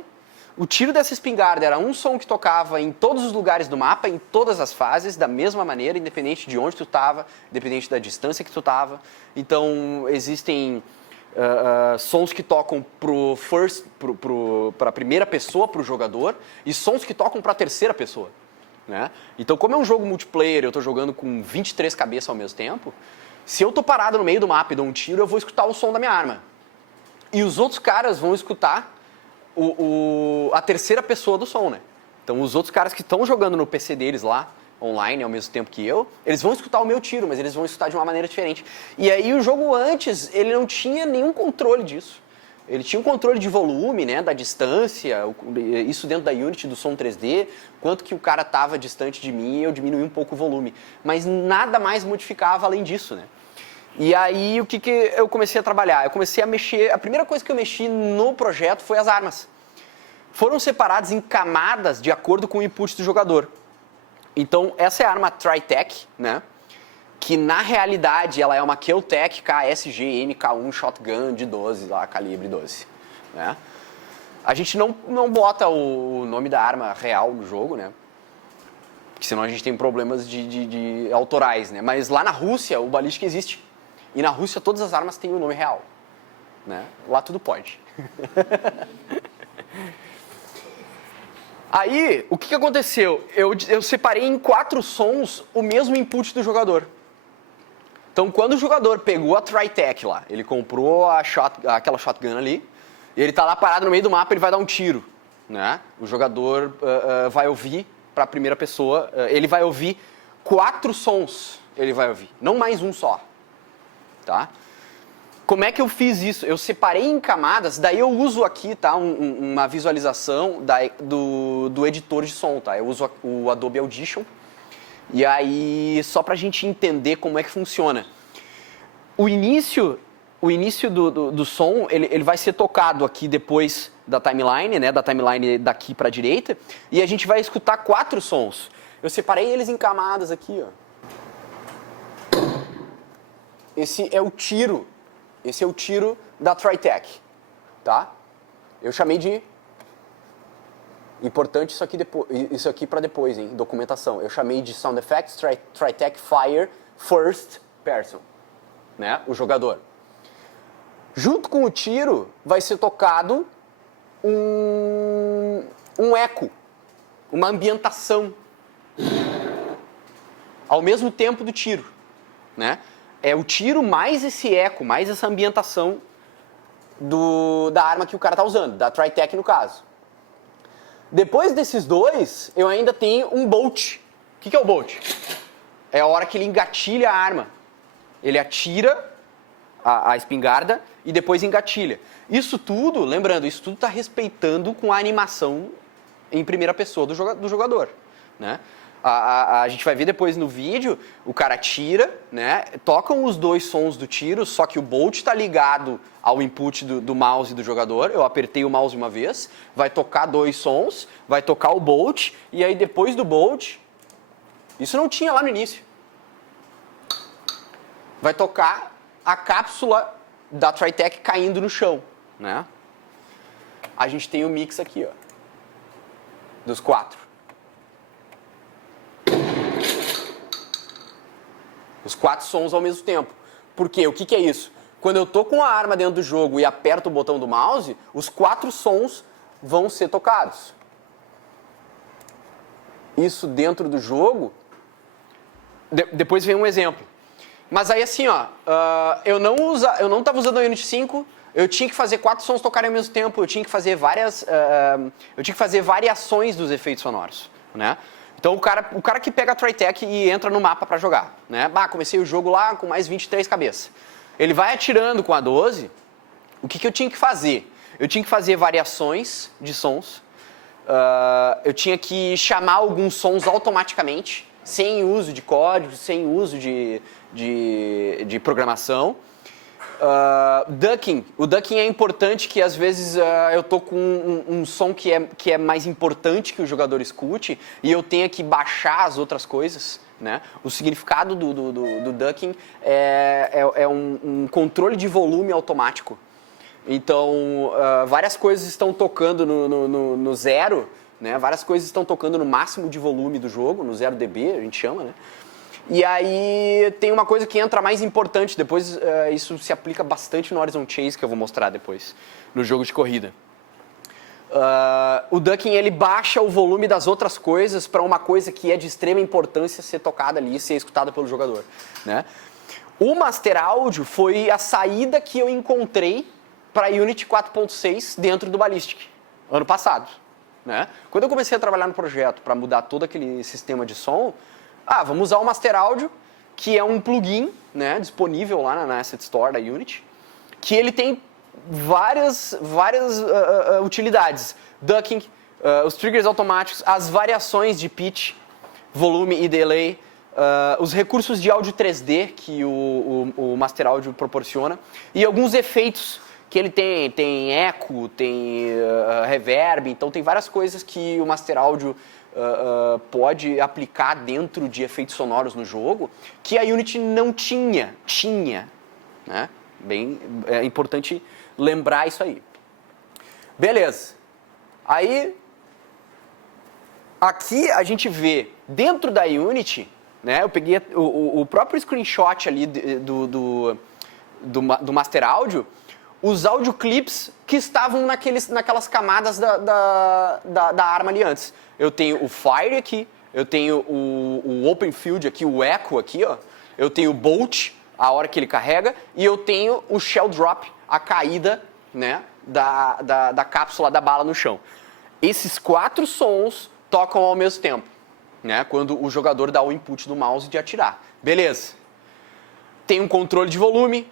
o tiro dessa espingarda era um som que tocava em todos os lugares do mapa, em todas as fases, da mesma maneira, independente de onde tu estava, independente da distância que tu estava. Então, existem sons que tocam para a primeira pessoa, para o jogador, e sons que tocam para a terceira pessoa. Né? Então, como é um jogo multiplayer, eu estou jogando com 23 cabeças ao mesmo tempo, se eu estou parado no meio do mapa e dou um tiro, eu vou escutar o som da minha arma. E os outros caras vão escutar a terceira pessoa do som, né? Então, os outros caras que estão jogando no PC deles lá, online, ao mesmo tempo que eu, eles vão escutar o meu tiro, mas eles vão escutar de uma maneira diferente. E aí, o jogo antes, ele não tinha nenhum controle disso. Ele tinha um controle de volume, né, da distância, isso dentro da Unity do som 3D, quanto que o cara estava distante de mim, eu diminuí um pouco o volume. Mas nada mais modificava além disso, né? E aí, o que eu comecei a trabalhar? Eu comecei a mexer, a primeira coisa que eu mexi no projeto foi as armas. Foram separadas em camadas de acordo com o input do jogador. Então, essa é a arma Tritech, né? Que na realidade ela é uma Kel-Tec KSG MK1 Shotgun de 12, lá, calibre 12. Né? A gente não bota o nome da arma real no jogo, né? Porque senão a gente tem problemas de autorais, né? Mas lá na Rússia o Ballistic existe. E na Rússia todas as armas têm o nome real. Né? Lá tudo pode. Aí, o que aconteceu? Eu separei em 4 sons o mesmo input do jogador. Então, quando o jogador pegou a Tritech lá, ele comprou aquela shotgun ali, e ele tá lá parado no meio do mapa, ele vai dar um tiro, né? O jogador vai ouvir para a primeira pessoa, ele vai ouvir 4 sons, ele vai ouvir, não mais um só, tá? Como é que eu fiz isso? Eu separei em camadas, daí eu uso aqui, tá, uma visualização do editor de som, tá? Eu uso o Adobe Audition. E aí, só pra gente entender como é que funciona. O início do som, ele vai ser tocado aqui depois da timeline, né? Da timeline daqui pra direita. E a gente vai escutar 4 sons. Eu separei eles em camadas aqui, ó. Esse é o tiro. Esse é o tiro da Tritech, tá? Eu chamei de... Importante isso aqui para depois, hein? Documentação. Eu chamei de Sound Effects Tritech Fire First Person, né? O jogador. Junto com o tiro vai ser tocado um eco, uma ambientação, ao mesmo tempo do tiro, né? É o tiro mais esse eco, mais essa ambientação da arma que o cara tá usando, da Tritech no caso. Depois desses dois, eu ainda tenho um bolt. O que é o bolt? É a hora que ele engatilha a arma. Ele atira a espingarda e depois engatilha. Isso tudo, lembrando, isso tudo está respeitando com a animação em primeira pessoa do jogador, né? A gente vai ver depois no vídeo, o cara tira, né? Tocam os 2 sons do tiro, só que o bolt está ligado ao input do mouse do jogador. Eu apertei o mouse uma vez, vai tocar 2 sons, vai tocar o bolt, e aí depois do bolt, isso não tinha lá no início, vai tocar a cápsula da Tritech caindo no chão, né? A gente tem o mix aqui, ó, dos 4. Os 4 sons ao mesmo tempo. Por quê? O que é isso? Quando eu tô com a arma dentro do jogo e aperto o botão do mouse, os 4 sons vão ser tocados. Isso dentro do jogo... Depois vem um exemplo. Mas aí assim, ó, eu não estava usando a Unity 5, eu tinha que fazer 4 sons tocarem ao mesmo tempo, eu tinha que fazer variações dos efeitos sonoros, né? Então o cara que pega a Tritech e entra no mapa para jogar, né? Comecei o jogo lá com mais 23 cabeças. Ele vai atirando com a 12, o que eu tinha que fazer? Eu tinha que fazer variações de sons, eu tinha que chamar alguns sons automaticamente, sem uso de código, sem uso de programação. Ducking. O ducking é importante que às vezes eu tô com um som que é mais importante que o jogador escute e eu tenha que baixar as outras coisas, né? O significado do ducking é um controle de volume automático. Então, várias coisas estão tocando no zero, né? Várias coisas estão tocando no máximo de volume do jogo, no 0 dB, a gente chama, né? E aí tem uma coisa que entra mais importante, depois isso se aplica bastante no Horizon Chase, que eu vou mostrar depois, no jogo de corrida. O ducking, ele baixa o volume das outras coisas para uma coisa que é de extrema importância ser tocada ali e ser escutada pelo jogador, né? O Master Audio foi a saída que eu encontrei para a Unity 4.6 dentro do Ballistic, ano passado, né? Quando eu comecei a trabalhar no projeto para mudar todo aquele sistema de som, vamos usar o Master Audio, que é um plugin, né, disponível lá na Asset Store da Unity, que ele tem várias utilidades. Ducking, os triggers automáticos, as variações de pitch, volume e delay, os recursos de áudio 3D que o Master Audio proporciona e alguns efeitos que ele tem eco, tem reverb, então tem várias coisas que o Master Audio pode aplicar dentro de efeitos sonoros no jogo que a Unity não tinha, né? É importante lembrar isso aí. Beleza. Aí, aqui a gente vê dentro da Unity, né? Eu peguei o próprio screenshot ali do Master Audio, os audioclips que estavam naquelas camadas da arma ali antes. Eu tenho o Fire aqui, eu tenho o Open Field aqui, o Echo aqui, ó. Eu tenho o Bolt, a hora que ele carrega, e eu tenho o Shell Drop, a caída, né, da cápsula da bala no chão. Esses 4 sons tocam ao mesmo tempo, né, quando o jogador dá o input do mouse de atirar. Beleza. Tem um controle de volume,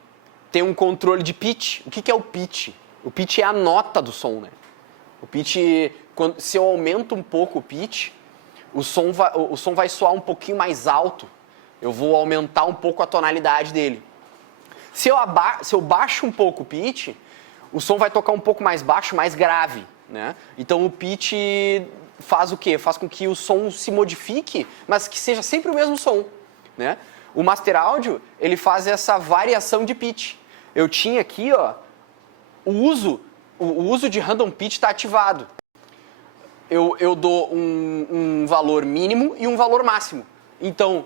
tem um controle de pitch. O que é o pitch? O pitch é a nota do som, né? O pitch, se eu aumento um pouco o pitch, o som vai soar um pouquinho mais alto. Eu vou aumentar um pouco a tonalidade dele. Se eu baixo um pouco o pitch, o som vai tocar um pouco mais baixo, mais grave, né? Então o pitch faz o quê? Faz com que o som se modifique, mas que seja sempre o mesmo som, né? O Master Audio, ele faz essa variação de pitch. Eu tinha aqui, ó, o uso de random pitch está ativado. Eu dou um valor mínimo e um valor máximo. Então,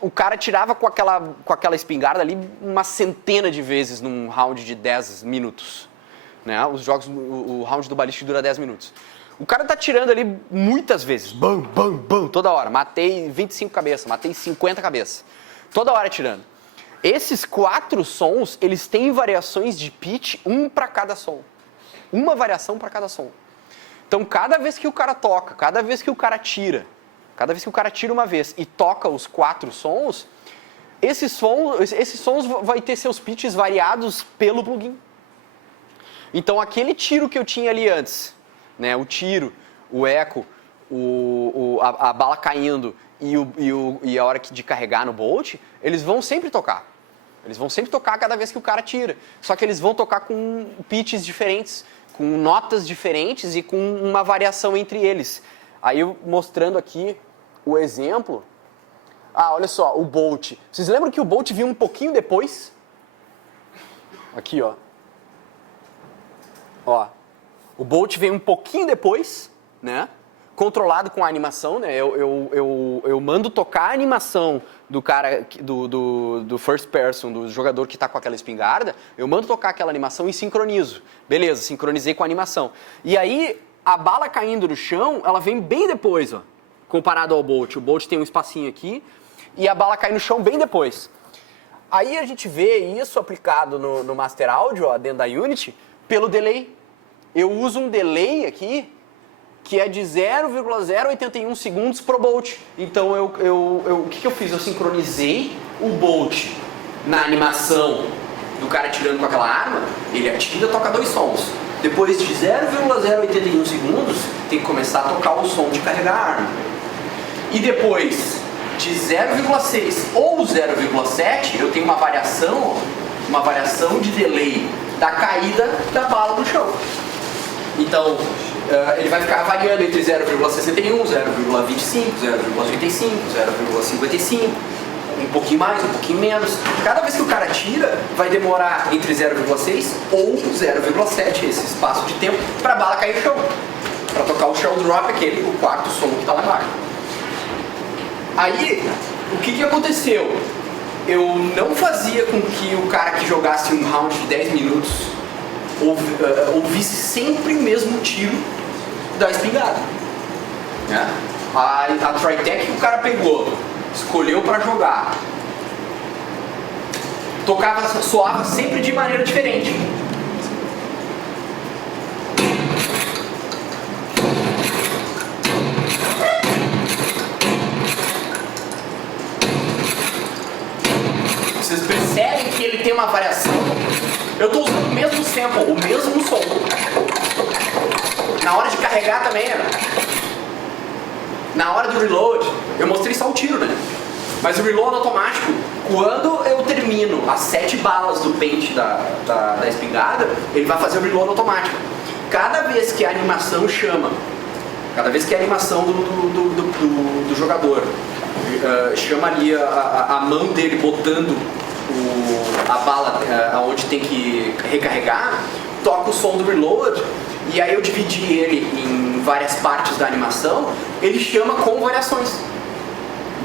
o cara tirava com aquela espingarda ali uma centena de vezes num round de 10 minutos. Né? Os jogos, o round do Ballistic dura 10 minutos. O cara tá tirando ali muitas vezes. Bam, bam, bam, toda hora. Matei 25 cabeças, matei 50 cabeças. Toda hora tirando. Esses 4 sons, eles têm variações de pitch, um para cada som. Uma variação para cada som. Então, cada vez que o cara toca, cada vez que o cara tira uma vez e toca os 4 sons, esses sons vai ter seus pitches variados pelo plugin. Então, aquele tiro que eu tinha ali antes, né, o tiro, o eco, a bala caindo e a hora de carregar no Bolt, eles vão sempre tocar. Eles vão sempre tocar cada vez que o cara tira. Só que eles vão tocar com pitches diferentes, com notas diferentes e com uma variação entre eles. Aí eu mostrando aqui o exemplo. Ah, olha só, o Bolt. Vocês lembram que o Bolt vinha um pouquinho depois? Aqui, ó. Ó. O Bolt veio um pouquinho depois, né? Controlado com a animação, né? Eu mando tocar a animação do cara, do first person, do jogador que está com aquela espingarda, eu mando tocar aquela animação e sincronizo. Beleza, sincronizei com a animação. E aí, a bala caindo no chão, ela vem bem depois, ó, comparado ao Bolt. O Bolt tem um espacinho aqui e a bala cai no chão bem depois. Aí a gente vê isso aplicado no Master Audio, ó, dentro da Unity, pelo delay. Eu uso um delay aqui que é de 0,081 segundos pro Bolt. Então, o que eu fiz? Eu sincronizei o Bolt na animação do cara atirando com aquela arma, ele atira e toca 2 sons. Depois de 0,081 segundos, tem que começar a tocar o som de carregar a arma. E depois de 0,6 ou 0,7, eu tenho uma variação de delay da caída da bala no chão. Então, ele vai ficar variando entre 0,61, 0,25, 0,35, 0,55, um pouquinho mais, um pouquinho menos. Cada vez que o cara tira, vai demorar entre 0,6 ou 0,7, esse espaço de tempo, para a bala cair no chão. Para tocar o shell drop, o 4º som que está lá embaixo. Aí, o que aconteceu? Eu não fazia com que o cara que jogasse um round de 10 minutos ouvisse sempre o mesmo tiro da espingarda. Né? A Tritech que o cara pegou, escolheu para jogar, soava sempre de maneira diferente. Vocês percebem que ele tem uma variação Eu tô usando o mesmo sample, o mesmo som. Na hora de carregar também, né? Na hora do reload, eu mostrei só o tiro, né? Mas o reload automático, quando eu termino as 7 balas do pente da espingarda, ele vai fazer o reload automático. Cada vez que a animação chama, cada vez que a animação do jogador chama ali a mão dele botando a bala aonde tem que recarregar, toca o som do reload, e aí eu dividi ele em várias partes da animação, ele chama com variações.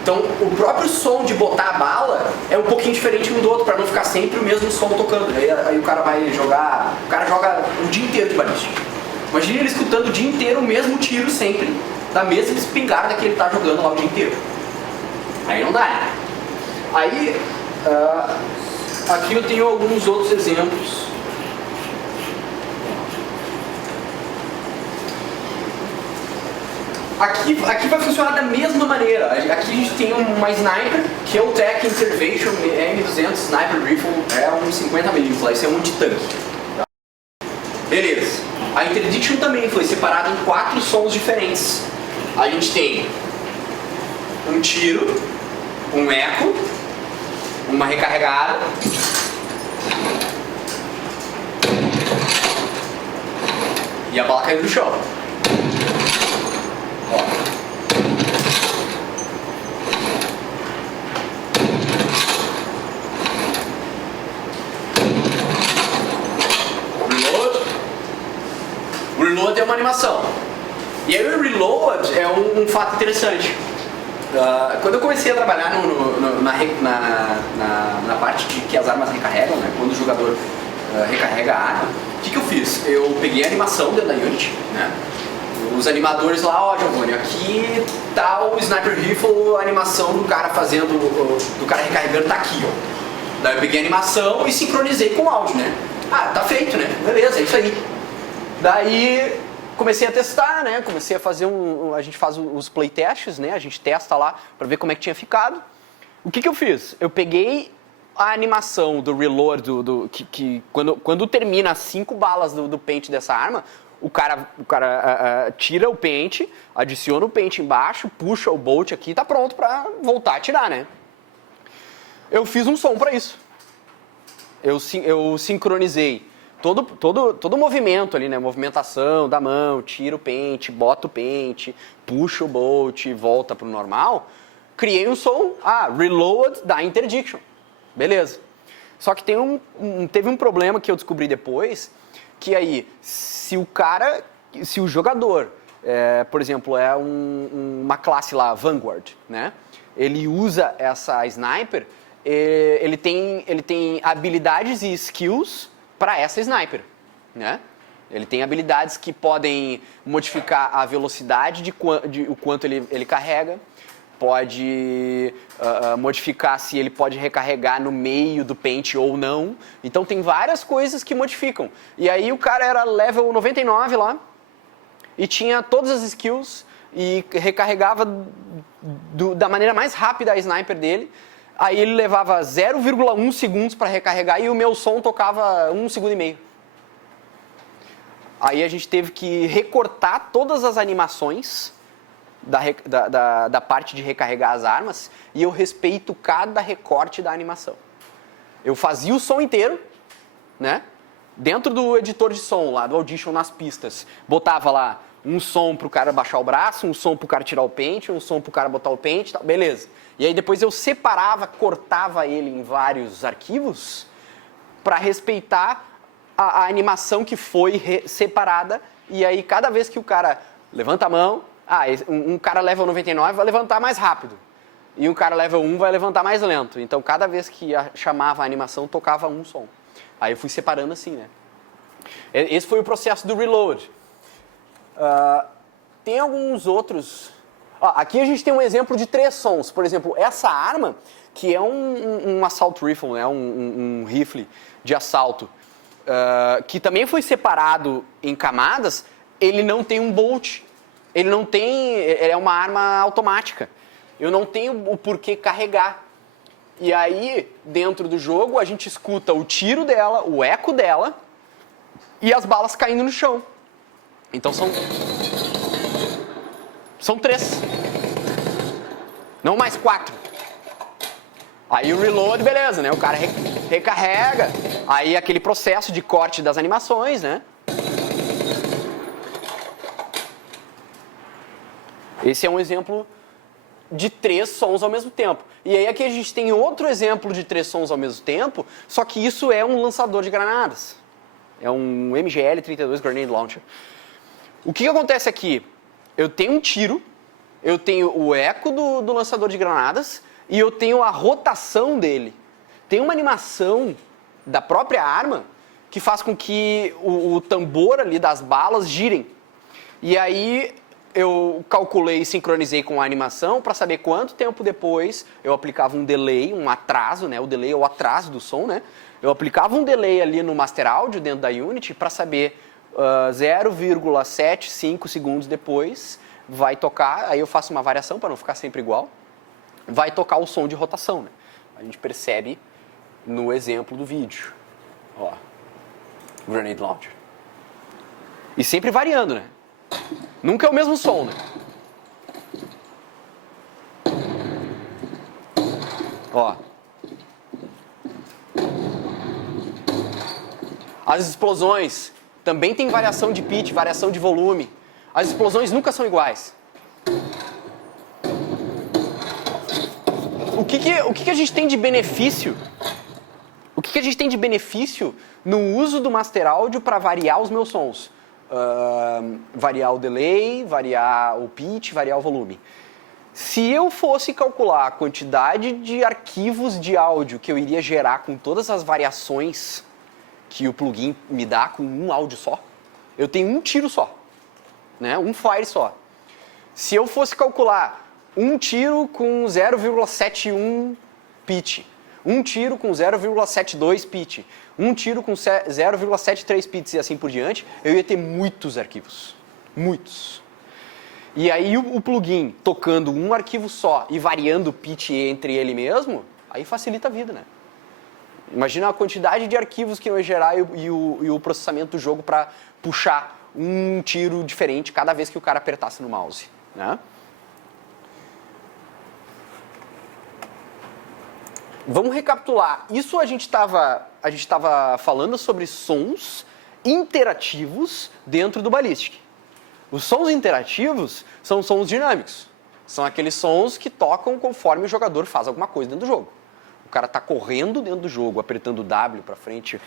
Então o próprio som de botar a bala é um pouquinho diferente um do outro, para não ficar sempre o mesmo som tocando. Aí o cara vai jogar, o cara joga o dia inteiro de balística. Imagina ele escutando o dia inteiro o mesmo tiro sempre, da mesma espingarda que ele tá jogando lá o dia inteiro. Aí não dá, né? Aí, aqui eu tenho alguns outros exemplos. Aqui vai funcionar da mesma maneira. Aqui a gente tem uma sniper, que é o Tech Intervention M200 Sniper Rifle, é um 50mm lá, isso é um antitanque. Tá? Beleza. A Interdiction também foi separada em 4 sons diferentes. A gente tem um tiro, um eco, uma recarregada e a bala caindo no chão. O reload é uma animação. E aí o reload é um fato interessante. Quando eu comecei a trabalhar na parte de que as armas recarregam, né, quando o jogador recarrega a arma, o que eu fiz? Eu peguei a animação dentro da Unity, né? Os animadores lá, ó, Giovanni, aqui tá o Sniper Rifle, a animação do cara do cara recarregando tá aqui, ó. Daí eu peguei a animação e sincronizei com o áudio, né? Ah, tá feito, né? Beleza, é isso aí. Daí comecei a testar, né? Comecei a fazer a gente faz os playtests, né? A gente testa lá pra ver como é que tinha ficado. O que eu fiz? Eu peguei a animação do reload, quando termina as 5 balas do pente dessa arma, o cara tira o pente, adiciona o pente embaixo, puxa o bolt aqui e tá pronto pra voltar a atirar, né? Eu fiz um som pra isso. Eu sincronizei todo o movimento ali, né? Movimentação da mão, tira o pente, bota o pente, puxa o bolt e volta pro normal. Criei um som, reload da Interdiction. Beleza. Só que teve um problema que eu descobri depois, que aí, se o jogador, por exemplo, é uma classe lá, Vanguard, né? Ele usa essa sniper, ele tem habilidades e skills para essa sniper, né? Ele tem habilidades que podem modificar a velocidade o quanto ele carrega, pode modificar se ele pode recarregar no meio do pente ou não. Então tem várias coisas que modificam. E aí o cara era level 99 lá e tinha todas as skills e recarregava da maneira mais rápida a sniper dele. Aí ele levava 0,1 segundos para recarregar e o meu som tocava 1,5 segundos. Aí a gente teve que recortar todas as animações da parte de recarregar as armas e eu respeito cada recorte da animação. Eu fazia o som inteiro, né? Dentro do editor de som lá, do Audition nas pistas. Botava lá um som pro cara baixar o braço, um som pro cara tirar o pente, um som pro cara botar o pente, tá, beleza. E aí depois eu separava, cortava ele em vários arquivos para respeitar a animação que foi separada. E aí cada vez que o cara levanta a mão, um cara level 99 vai levantar mais rápido. E um cara level 1 vai levantar mais lento. Então cada vez que chamava a animação, tocava um som. Aí eu fui separando assim, né? Esse foi o processo do reload. Tem alguns outros. Aqui a gente tem um exemplo de 3 sons. Por exemplo, essa arma, que é um assault rifle, né? um rifle de assalto, que também foi separado em camadas, ele não tem um bolt. Ele é uma arma automática. Eu não tenho o porquê carregar. E aí, dentro do jogo, a gente escuta o tiro dela, o eco dela e as balas caindo no chão. Então são 3. Não mais 4. Aí o reload, beleza, né? O cara recarrega. Aí aquele processo de corte das animações, né? Esse é um exemplo de 3 sons ao mesmo tempo. E aí aqui a gente tem outro exemplo de 3 sons ao mesmo tempo, só que isso é um lançador de granadas. É um MGL-32 Grenade Launcher. O que acontece aqui? Eu tenho um tiro, eu tenho o eco do lançador de granadas e eu tenho a rotação dele. Tem uma animação da própria arma que faz com que o tambor ali das balas girem. E aí eu calculei e sincronizei com a animação para saber quanto tempo depois eu aplicava um delay, um atraso, né? O delay é o atraso do som, né? Eu aplicava um delay ali no Master Audio dentro da Unity para saber 0,75 segundos depois vai tocar, aí eu faço uma variação para não ficar sempre igual, vai tocar o som de rotação, né? A gente percebe no exemplo do vídeo. Ó, Grenade Launcher. E sempre variando, né? Nunca é o mesmo som, né? Ó. As explosões também tem variação de pitch, variação de volume. As explosões nunca são iguais. O que a gente tem de benefício? O que a gente tem de benefício no uso do Master Audio para variar os meus sons? Variar o delay, variar o pitch, variar o volume. Se eu fosse calcular a quantidade de arquivos de áudio que eu iria gerar com todas as variações que o plugin me dá com um áudio só, eu tenho um tiro só, né? Um fire só. Se eu fosse calcular um tiro com 0,71 pitch, um tiro com 0,72 pitch, um tiro com 0,73 pitch e assim por diante, eu ia ter muitos arquivos. Muitos. E aí o plugin tocando um arquivo só e variando o pitch entre ele mesmo, aí facilita a vida, né? Imagina a quantidade de arquivos que eu ia gerar e o processamento do jogo para puxar um tiro diferente cada vez que o cara apertasse no mouse, né? Vamos recapitular. Isso a gente estava falando sobre sons interativos dentro do Ballistic. Os sons interativos são sons dinâmicos. São aqueles sons que tocam conforme o jogador faz alguma coisa dentro do jogo. O cara está correndo dentro do jogo, apertando o W para frente,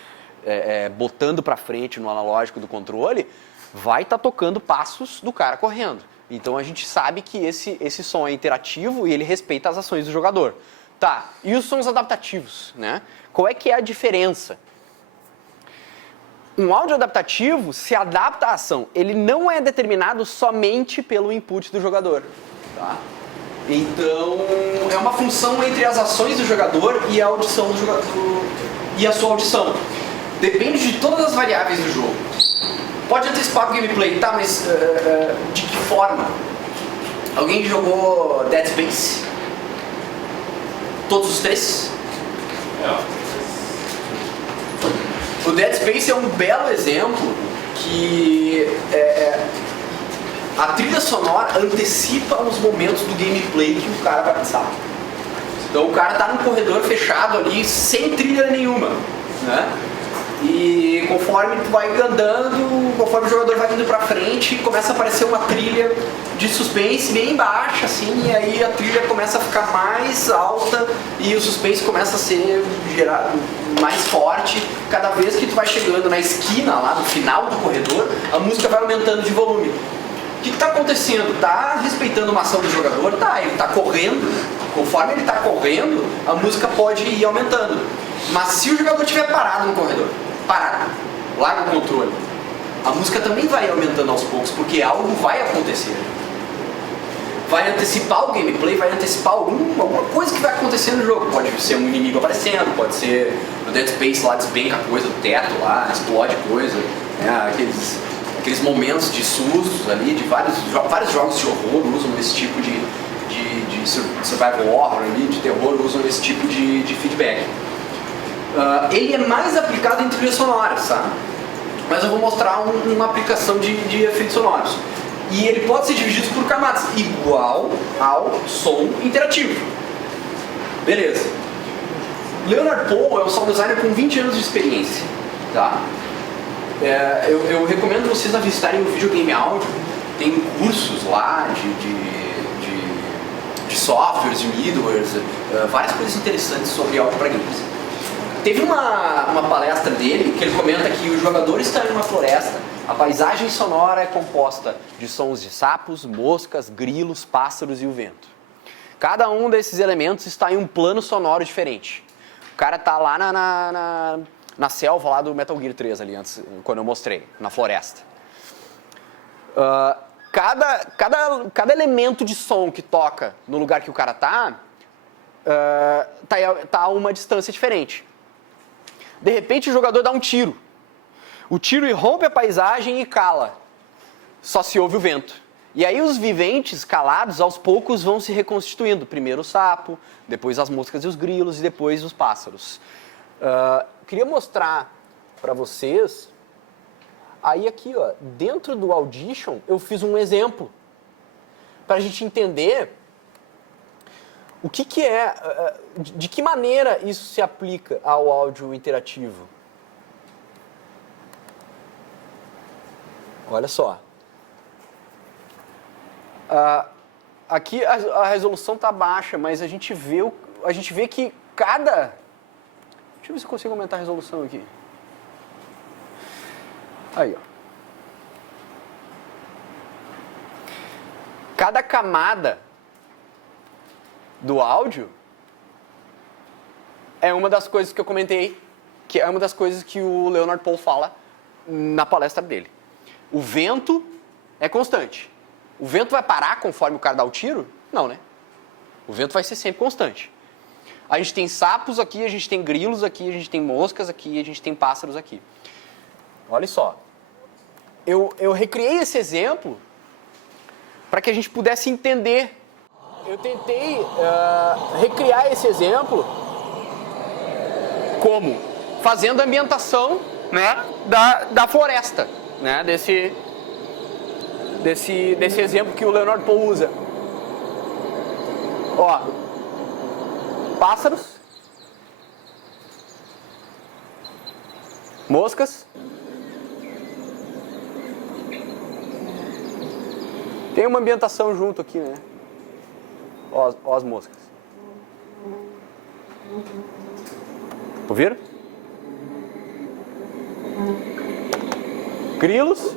botando para frente no analógico do controle, vai estar tocando passos do cara correndo. Então a gente sabe que esse som é interativo e ele respeita as ações do jogador. Tá, e os sons adaptativos, né? Qual é que é a diferença? Um áudio adaptativo se adapta à ação. Ele não é determinado somente pelo input do jogador, tá? Então, é uma função entre as ações do jogador e a audição do jogador e a sua audição. Depende de todas as variáveis do jogo. Pode antecipar o gameplay, tá? Mas de que forma? Alguém jogou Dead Space? Todos os 3? O Dead Space é um belo exemplo que a trilha sonora antecipa os momentos do gameplay que o cara vai passar. Então o cara tá num corredor fechado ali, sem trilha nenhuma, né? E conforme tu vai andando, conforme o jogador vai indo pra frente, começa a aparecer uma trilha de suspense bem baixa, assim, e aí a trilha começa a ficar mais alta e o suspense começa a ser gerado mais forte. Cada vez que tu vai chegando na esquina lá, no final do corredor, a música vai aumentando de volume. O que está acontecendo? Tá respeitando uma ação do jogador? Tá, ele tá correndo. Conforme ele tá correndo, a música pode ir aumentando. Mas se o jogador estiver parado no corredor, parado, larga o controle, a música também vai aumentando aos poucos, porque algo vai acontecer. Vai antecipar o gameplay, vai antecipar alguma coisa que vai acontecer no jogo. Pode ser um inimigo aparecendo, pode ser no Dead Space lá, despenca coisa do teto lá, explode coisa, né? Aqueles momentos de sustos ali, de vários jogos de horror usam esse tipo de survival horror, ali, de terror, usam esse tipo de feedback. Ele é mais aplicado em trilhas sonoras, tá? Mas eu vou mostrar uma aplicação de efeitos sonoros. E ele pode ser dividido por camadas, igual ao som interativo. Beleza. Leonard Pohl é um sound designer com 20 anos de experiência, tá? Eu recomendo vocês a visitarem o Videogame Audio. Tem cursos lá de softwares, de middlewares, várias coisas interessantes sobre áudio para games. Teve uma palestra dele que ele comenta que o jogador está em uma floresta, a paisagem sonora é composta de sons de sapos, moscas, grilos, pássaros e o vento. Cada um desses elementos está em um plano sonoro diferente. O cara tá lá na selva lá do Metal Gear 3 ali, antes, quando eu mostrei, na floresta. Cada elemento de som que toca no lugar que o cara tá a uma distância diferente. De repente o jogador dá um tiro. O tiro irrompe a paisagem e cala. Só se ouve o vento. E aí os viventes calados aos poucos vão se reconstituindo. Primeiro o sapo, depois as moscas e os grilos e depois os pássaros. Queria mostrar para vocês. Aí aqui, ó, dentro do Audition, eu fiz um exemplo para a gente entender o que é, de que maneira isso se aplica ao áudio interativo. Olha só. Aqui a resolução está baixa, mas a gente vê que cada... Deixa eu ver se eu consigo aumentar a resolução aqui. Aí, ó. Cada camada do áudio é uma das coisas que eu comentei, que é uma das coisas que o Leonard Pohl fala na palestra dele. O vento é constante. O vento vai parar conforme o cara dá o tiro? Não, né? O vento vai ser sempre constante. A gente tem sapos aqui, a gente tem grilos aqui, a gente tem moscas aqui, a gente tem pássaros aqui. Olha só. Eu recriei esse exemplo para que a gente pudesse entender. Eu tentei recriar esse exemplo como? Fazendo a ambientação, né, da floresta, né, desse exemplo que o Leonard Pohl usa. Ó, pássaros, moscas, tem uma ambientação junto aqui, né? Ó as moscas. Ouviram? Grilos.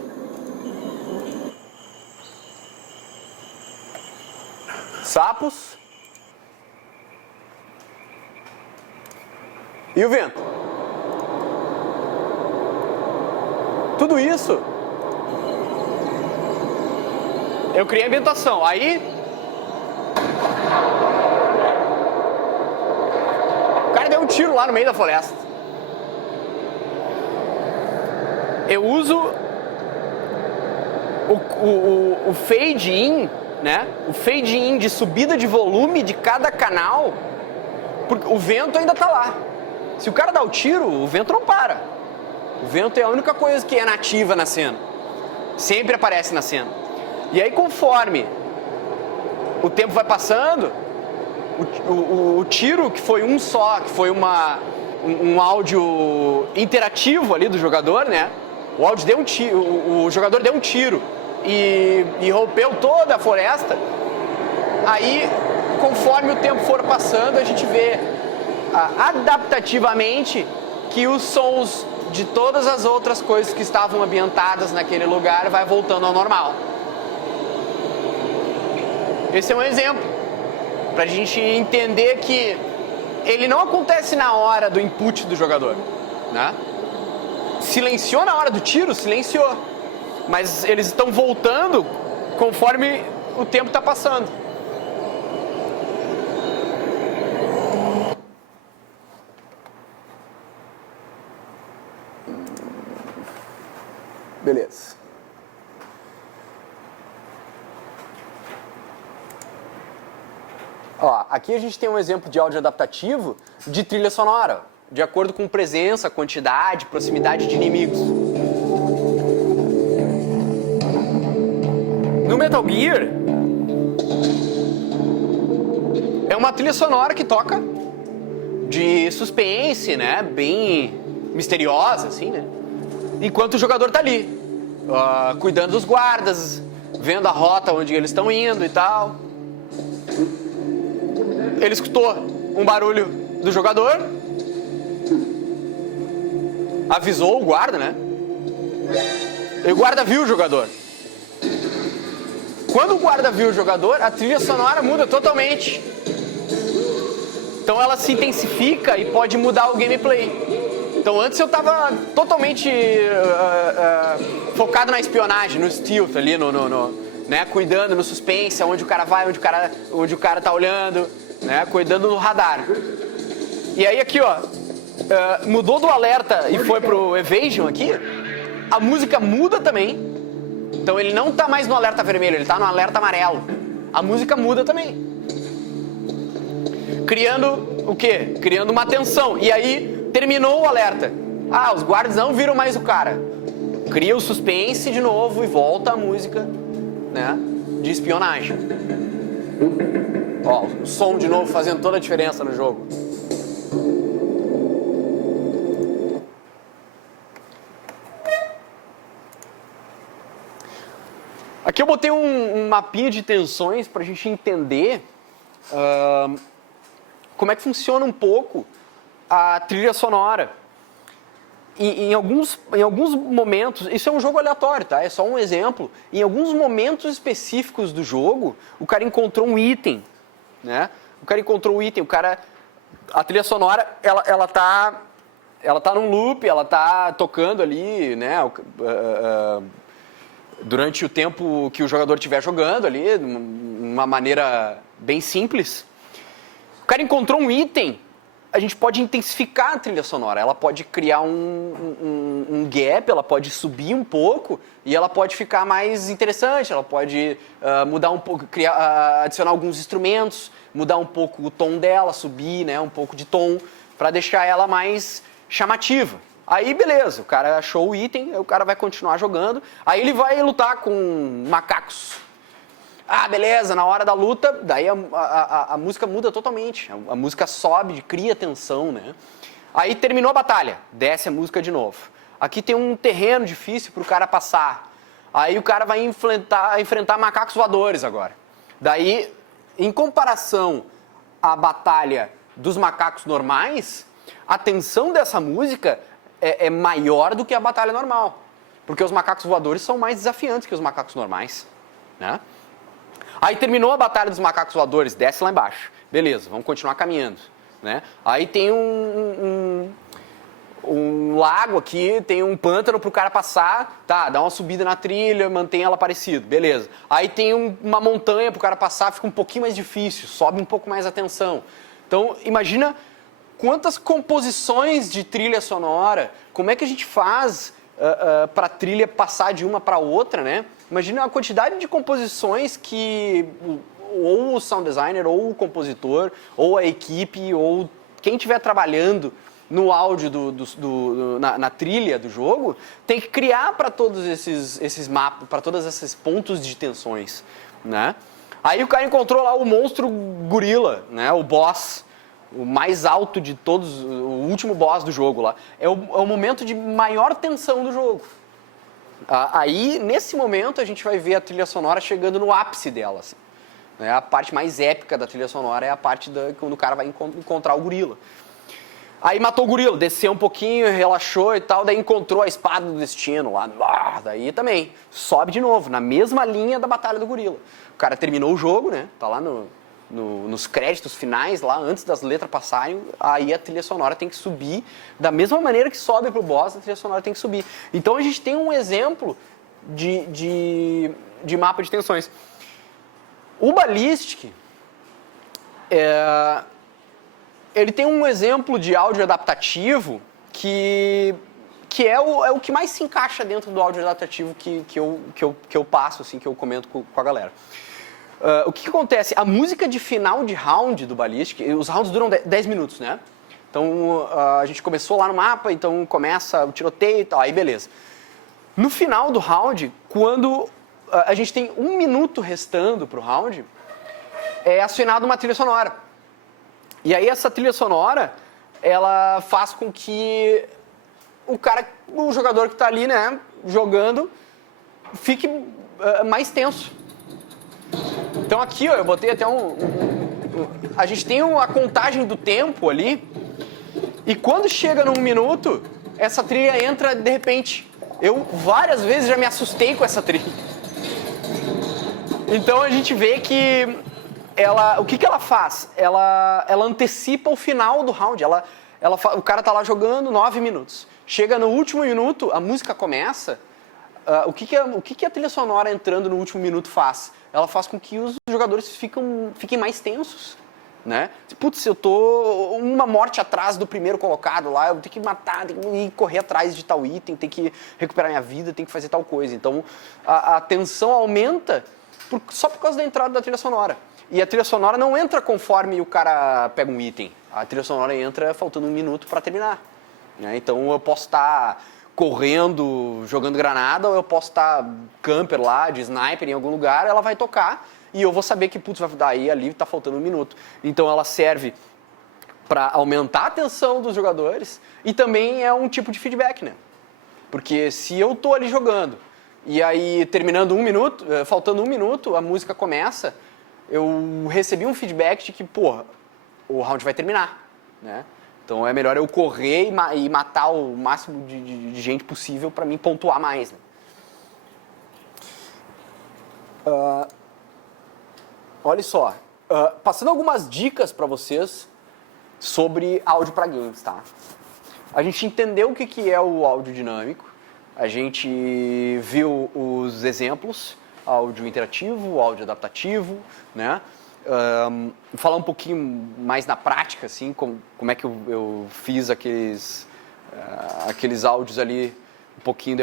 Sapos. E o vento. Tudo isso eu criei a ambientação. Aí o cara deu um tiro lá no meio da floresta. Eu uso o fade in, né? O fade in de subida de volume de cada canal, porque o vento ainda está lá. Se o cara dá o tiro, o vento não para. O vento é a única coisa que é nativa na cena. Sempre aparece na cena. E aí, conforme o tempo vai passando, o tiro, que foi um só, que foi um áudio interativo ali do jogador, né? O áudio deu um tiro, o jogador deu um tiro e rompeu toda a floresta. Aí, conforme o tempo for passando, a gente vê adaptativamente que os sons de todas as outras coisas que estavam ambientadas naquele lugar vai voltando ao normal. Esse é um exemplo para a gente entender que ele não acontece na hora do input do jogador, né? Silenciou na hora do tiro, silenciou, mas eles estão voltando conforme o tempo está passando. Beleza. aqui a gente tem um exemplo de áudio adaptativo de trilha sonora, de acordo com presença, quantidade, proximidade de inimigos. No Metal Gear, é uma trilha sonora que toca de suspense, né? Bem misteriosa, assim, né? Enquanto o jogador tá ali, cuidando dos guardas, vendo a rota onde eles estão indo e tal. Ele escutou um barulho do jogador, avisou o guarda, né? E o guarda viu o jogador. Quando o guarda viu o jogador, a trilha sonora muda totalmente. Então ela se intensifica e pode mudar o gameplay. Então antes eu estava totalmente focado na espionagem, no stealth ali, né, cuidando no suspense, onde o cara vai, onde o cara tá olhando, né, cuidando do radar. E aí aqui, ó, mudou do alerta e foi pro evasion aqui, a música muda também. Então ele não tá mais no alerta vermelho, ele tá no alerta amarelo. A música muda também. Criando o quê? Criando uma tensão. E aí terminou o alerta. Ah, os guardas não viram mais o cara. Cria o suspense de novo e volta a música, né, de espionagem. Ó, o som de novo fazendo toda a diferença no jogo. Aqui eu botei um mapinha de tensões para a gente entender como é que funciona um pouco a trilha sonora. Em alguns momentos, isso é um jogo aleatório, tá? É só um exemplo. Em alguns momentos específicos do jogo, o cara encontrou um item, né? O cara encontrou um item, a trilha sonora, ela tá num loop, ela tá tocando ali, né? Durante o tempo que o jogador estiver jogando ali, de uma maneira bem simples. O cara encontrou um item, a gente pode intensificar a trilha sonora, ela pode criar um gap, ela pode subir um pouco e ela pode ficar mais interessante, ela pode mudar um pouco, adicionar alguns instrumentos, mudar um pouco o tom dela, subir, né, um pouco de tom, para deixar ela mais chamativa. Aí beleza, o cara achou o item, o cara vai continuar jogando, aí ele vai lutar com macacos. Ah, beleza, na hora da luta, daí a música muda totalmente, a música sobe, cria tensão, né? Aí terminou a batalha, desce a música de novo. Aqui tem um terreno difícil para o cara passar, aí o cara vai enfrentar macacos voadores agora. Daí, em comparação à batalha dos macacos normais, a tensão dessa música é maior do que a batalha normal, porque os macacos voadores são mais desafiantes que os macacos normais, né? Aí terminou a batalha dos macacos voadores, desce lá embaixo. Beleza, vamos continuar caminhando, né? Aí tem um lago aqui, tem um pântano pro cara passar, tá, dá uma subida na trilha, mantém ela parecida, beleza. Aí tem uma montanha pro cara passar, fica um pouquinho mais difícil, sobe um pouco mais a tensão. Então, imagina quantas composições de trilha sonora, como é que a gente faz para a trilha passar de uma para outra, né? Imagina a quantidade de composições que ou o sound designer, ou o compositor, ou a equipe, ou quem estiver trabalhando no áudio na trilha do jogo, tem que criar para todos esses mapas, para todos esses pontos de tensões, né? Aí o cara encontrou lá o monstro gorila, né? O boss, o mais alto de todos, o último boss do jogo lá. É o momento de maior tensão do jogo. Aí, nesse momento, a gente vai ver a trilha sonora chegando no ápice dela. Assim. A parte mais épica da trilha sonora é a parte quando o cara vai encontrar o gorila. Aí matou o gorila, desceu um pouquinho, relaxou e tal, daí encontrou a espada do destino lá. Daí também, sobe de novo, na mesma linha da batalha do gorila. O cara terminou o jogo, né? Tá lá nos créditos finais, lá antes das letras passarem, aí a trilha sonora tem que subir, da mesma maneira que sobe pro boss, a trilha sonora tem que subir. Então a gente tem um exemplo de mapa de tensões. O Ballistic, ele tem um exemplo de áudio adaptativo que é o que mais se encaixa dentro do áudio adaptativo que eu passo, assim, que eu comento com a galera. O que acontece? A música de final de round do Ballistic, os rounds duram 10 minutos, né? Então, a gente começou lá no mapa, então começa o tiroteio e tal, aí beleza. No final do round, quando a gente tem 1 minuto restando pro round, é acionada uma trilha sonora. E aí essa trilha sonora, ela faz com que o jogador que está ali, né, jogando, fique mais tenso. Então aqui, ó, eu botei até a gente tem a contagem do tempo ali, e quando chega no 1 minuto, essa trilha entra de repente. Eu várias vezes já me assustei com essa trilha. Então a gente vê que o que ela faz? Ela antecipa o final do round. O cara tá lá jogando 9 minutos. Chega no último minuto, a música começa. O que a trilha sonora entrando no último minuto faz? Ela faz com que os jogadores fiquem mais tensos, né? Putz, eu tô uma morte atrás do primeiro colocado lá, eu tenho que matar, tenho que ir correr atrás de tal item, tenho que recuperar minha vida, tenho que fazer tal coisa. Então a tensão aumenta só por causa da entrada da trilha sonora. E a trilha sonora não entra conforme o cara pega um item. A trilha sonora entra faltando 1 minuto para terminar, né? Então eu posso estar correndo, jogando granada, ou eu posso estar camper lá, de sniper em algum lugar, ela vai tocar e eu vou saber que, putz, daí ali tá faltando 1 minuto. Então ela serve para aumentar a tensão dos jogadores e também é um tipo de feedback, né? Porque se eu tô ali jogando e aí terminando 1 minuto, faltando 1 minuto, a música começa, eu recebi um feedback de que, porra, o round vai terminar, né? Então é melhor eu correr e matar o máximo de gente possível para mim pontuar mais, né? Olha só, passando algumas dicas para vocês sobre áudio para games, tá? A gente entendeu o que é o áudio dinâmico, a gente viu os exemplos, áudio interativo, áudio adaptativo, né? Falar um pouquinho mais na prática, assim, como é que eu fiz aqueles áudios ali um pouquinho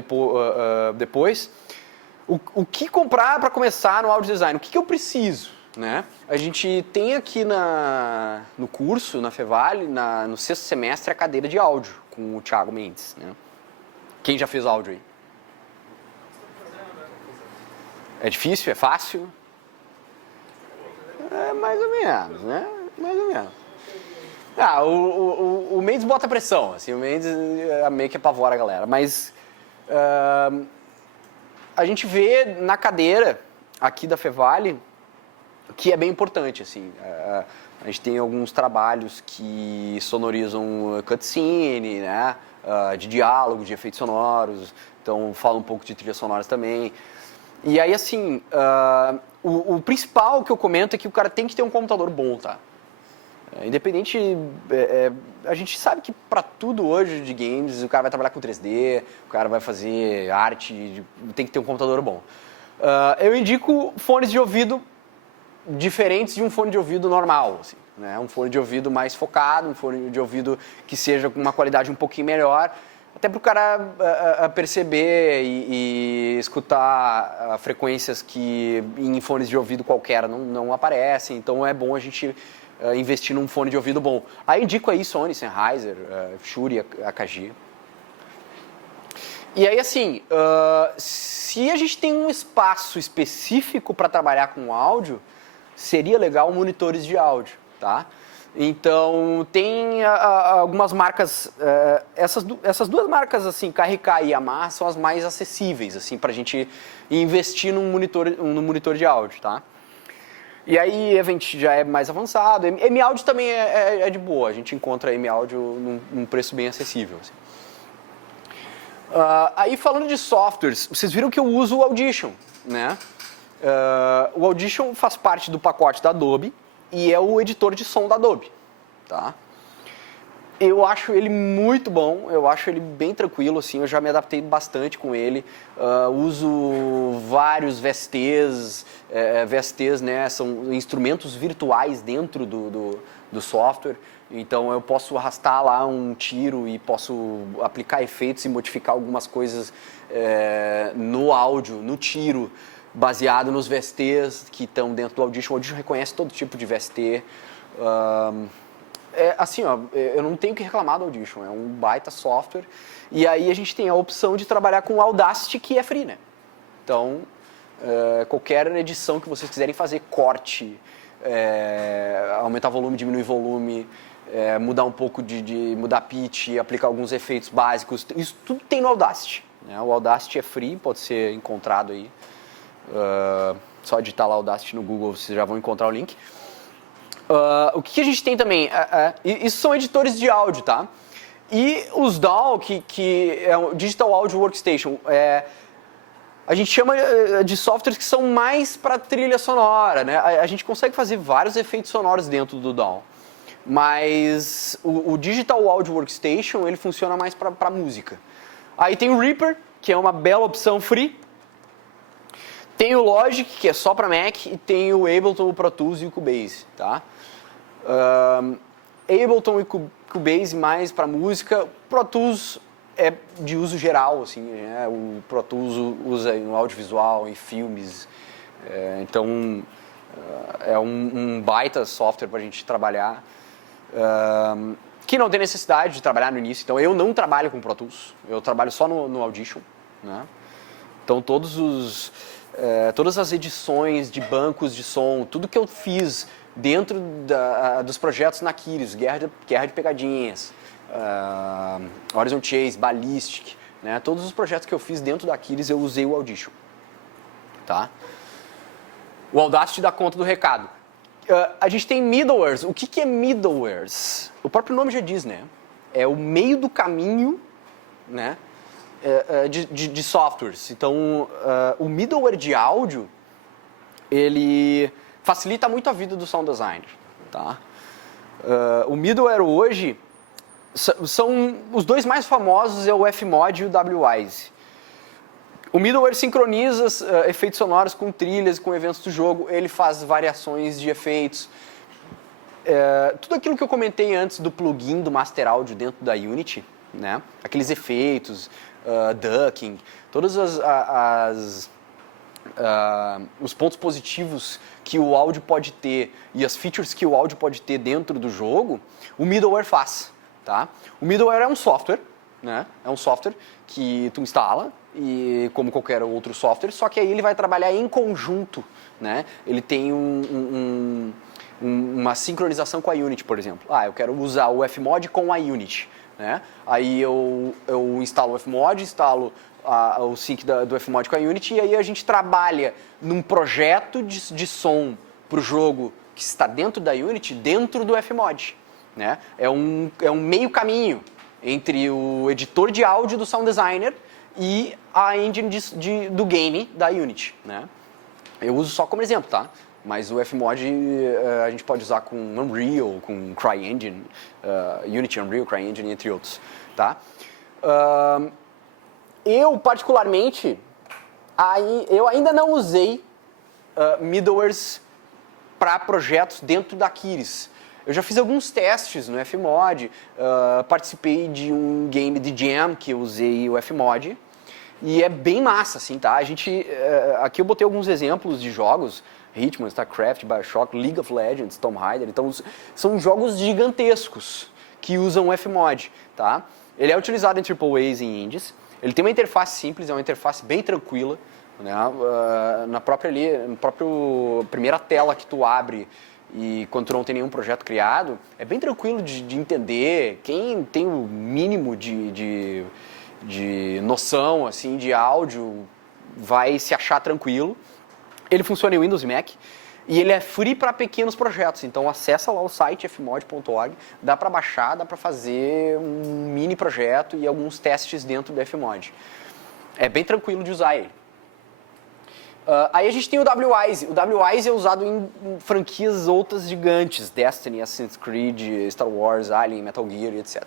depois. O que comprar para começar no áudio design? O que eu preciso, né? A gente tem aqui no curso, na Fevale, no 6º semestre, a cadeira de áudio com o Thiago Mendes, né? Quem já fez áudio aí? É difícil? É fácil? É mais ou menos, né? Mais ou menos. O Mendes bota pressão, assim, o Mendes meio que apavora a galera, mas a gente vê na cadeira aqui da Fevale que é bem importante, assim. A gente tem alguns trabalhos que sonorizam cutscene, né? De diálogo, de efeitos sonoros, então fala um pouco de trilhas sonoras também. E aí, assim, o principal que eu comento é que o cara tem que ter um computador bom, tá? Independente, a gente sabe que para tudo hoje de games, o cara vai trabalhar com 3D, o cara vai fazer arte, tem que ter um computador bom. Eu indico fones de ouvido diferentes de um fone de ouvido normal, assim, né? Um fone de ouvido mais focado, um fone de ouvido que seja com uma qualidade um pouquinho melhor, até para o cara perceber e escutar frequências que em fones de ouvido qualquer não aparecem, então é bom a gente investir num fone de ouvido bom. Aí indico aí Sony, Sennheiser, Shure, AKG. E aí, assim, se a gente tem um espaço específico para trabalhar com áudio, seria legal monitores de áudio, tá? Então, tem algumas marcas, essas duas marcas, assim, KRK e Yamaha, são as mais acessíveis, assim, para a gente investir num monitor de áudio, tá? E aí, Event já é mais avançado, M-Audio também é de boa, a gente encontra M-Audio num preço bem acessível, assim. Aí, falando de softwares, vocês viram que eu uso o Audition, né? O Audition faz parte do pacote da Adobe e é o editor de som da Adobe, tá? Eu acho ele muito bom, eu acho ele bem tranquilo, assim, eu já me adaptei bastante com ele, uso vários VSTs, VSTs, né, são instrumentos virtuais dentro do software, então eu posso arrastar lá um tiro e posso aplicar efeitos e modificar algumas coisas no áudio, no tiro, baseado nos VSTs que estão dentro do Audition. O Audition reconhece todo tipo de VST. Assim, ó, eu não tenho que reclamar do Audition, é um baita software. E aí a gente tem a opção de trabalhar com o Audacity, que é free, né? Então, qualquer edição que vocês quiserem fazer, corte, aumentar volume, diminuir volume, mudar um pouco mudar pitch, aplicar alguns efeitos básicos, isso tudo tem no Audacity, né? O Audacity é free, pode ser encontrado aí. Só digitar lá Audacity no Google, vocês já vão encontrar o link. O que a gente tem também? Isso são editores de áudio, tá? E os DAW, que é o Digital Audio Workstation, a gente chama de softwares que são mais para trilha sonora, né? A gente consegue fazer vários efeitos sonoros dentro do DAW, mas o Digital Audio Workstation, ele funciona mais para música. Aí tem o Reaper, que é uma bela opção free. Tem o Logic, que é só para Mac, e tem o Ableton, o Pro Tools e o Cubase, tá? Ableton e Cubase mais para música, Pro Tools é de uso geral, assim, né? O Pro Tools usa no audiovisual, em filmes, então é um baita software para a gente trabalhar, que não tem necessidade de trabalhar no início. Então eu não trabalho com Pro Tools, eu trabalho só no Audition, né? Então todas as edições de bancos de som, tudo que eu fiz dentro dos projetos na Aquiles, Guerra de Pegadinhas, Horizon Chase, Ballistic, né? Todos os projetos que eu fiz dentro da Aquiles eu usei o Audition, tá? O Audacity dá conta do recado. A gente tem middlewares. O que é middlewares? O próprio nome já diz, né? É o meio do caminho, né? De softwares. Então, o middleware de áudio, ele facilita muito a vida do sound designer, tá? O middleware hoje, são os dois mais famosos, é o Fmod e o Wwise. O middleware sincroniza efeitos sonoros com trilhas, com eventos do jogo, ele faz variações de efeitos. Tudo aquilo que eu comentei antes do plugin do Master Audio dentro da Unity, né? Aqueles efeitos, ducking, todos os pontos positivos que o áudio pode ter e as features que o áudio pode ter dentro do jogo, o middleware faz, tá? O middleware é um software, né? É um software que tu instala, e como qualquer outro software, só que aí ele vai trabalhar em conjunto, né? Ele tem uma sincronização com a Unity, por exemplo. Eu quero usar o Fmod com a Unity, né? Aí eu instalo o Fmod, instalo o sync do Fmod com a Unity, e aí a gente trabalha num projeto de som para o jogo que está dentro da Unity, dentro do Fmod, né? É um meio caminho entre o editor de áudio do sound designer e a engine do game da Unity, né? Eu uso só como exemplo, tá? Mas o Fmod a gente pode usar com Unreal, com CryEngine, Unity, Unreal, CryEngine, entre outros, tá? Eu, particularmente, eu ainda não usei middlewares para projetos dentro da Aquiles. Eu já fiz alguns testes no Fmod, participei de um game de Jam que eu usei o Fmod, e é bem massa, assim, tá? Aqui eu botei alguns exemplos de jogos, Hitman, StarCraft, BioShock, League of Legends, Tomb Raider, então são jogos gigantescos que usam o Fmod, tá? Ele é utilizado em AAAs e indies, ele tem uma interface simples, é uma interface bem tranquila, né? Na própria primeira tela que tu abre e quando tu não tem nenhum projeto criado, é bem tranquilo de entender. Quem tem o mínimo de noção assim, de áudio vai se achar tranquilo. Ele funciona em Windows e Mac e ele é free para pequenos projetos. Então acessa lá o site fmod.org, dá para baixar, dá para fazer um mini projeto e alguns testes dentro do Fmod. É bem tranquilo de usar ele. Aí a gente tem o Wwise. O Wwise é usado em franquias outras gigantes, Destiny, Assassin's Creed, Star Wars, Alien, Metal Gear, etc.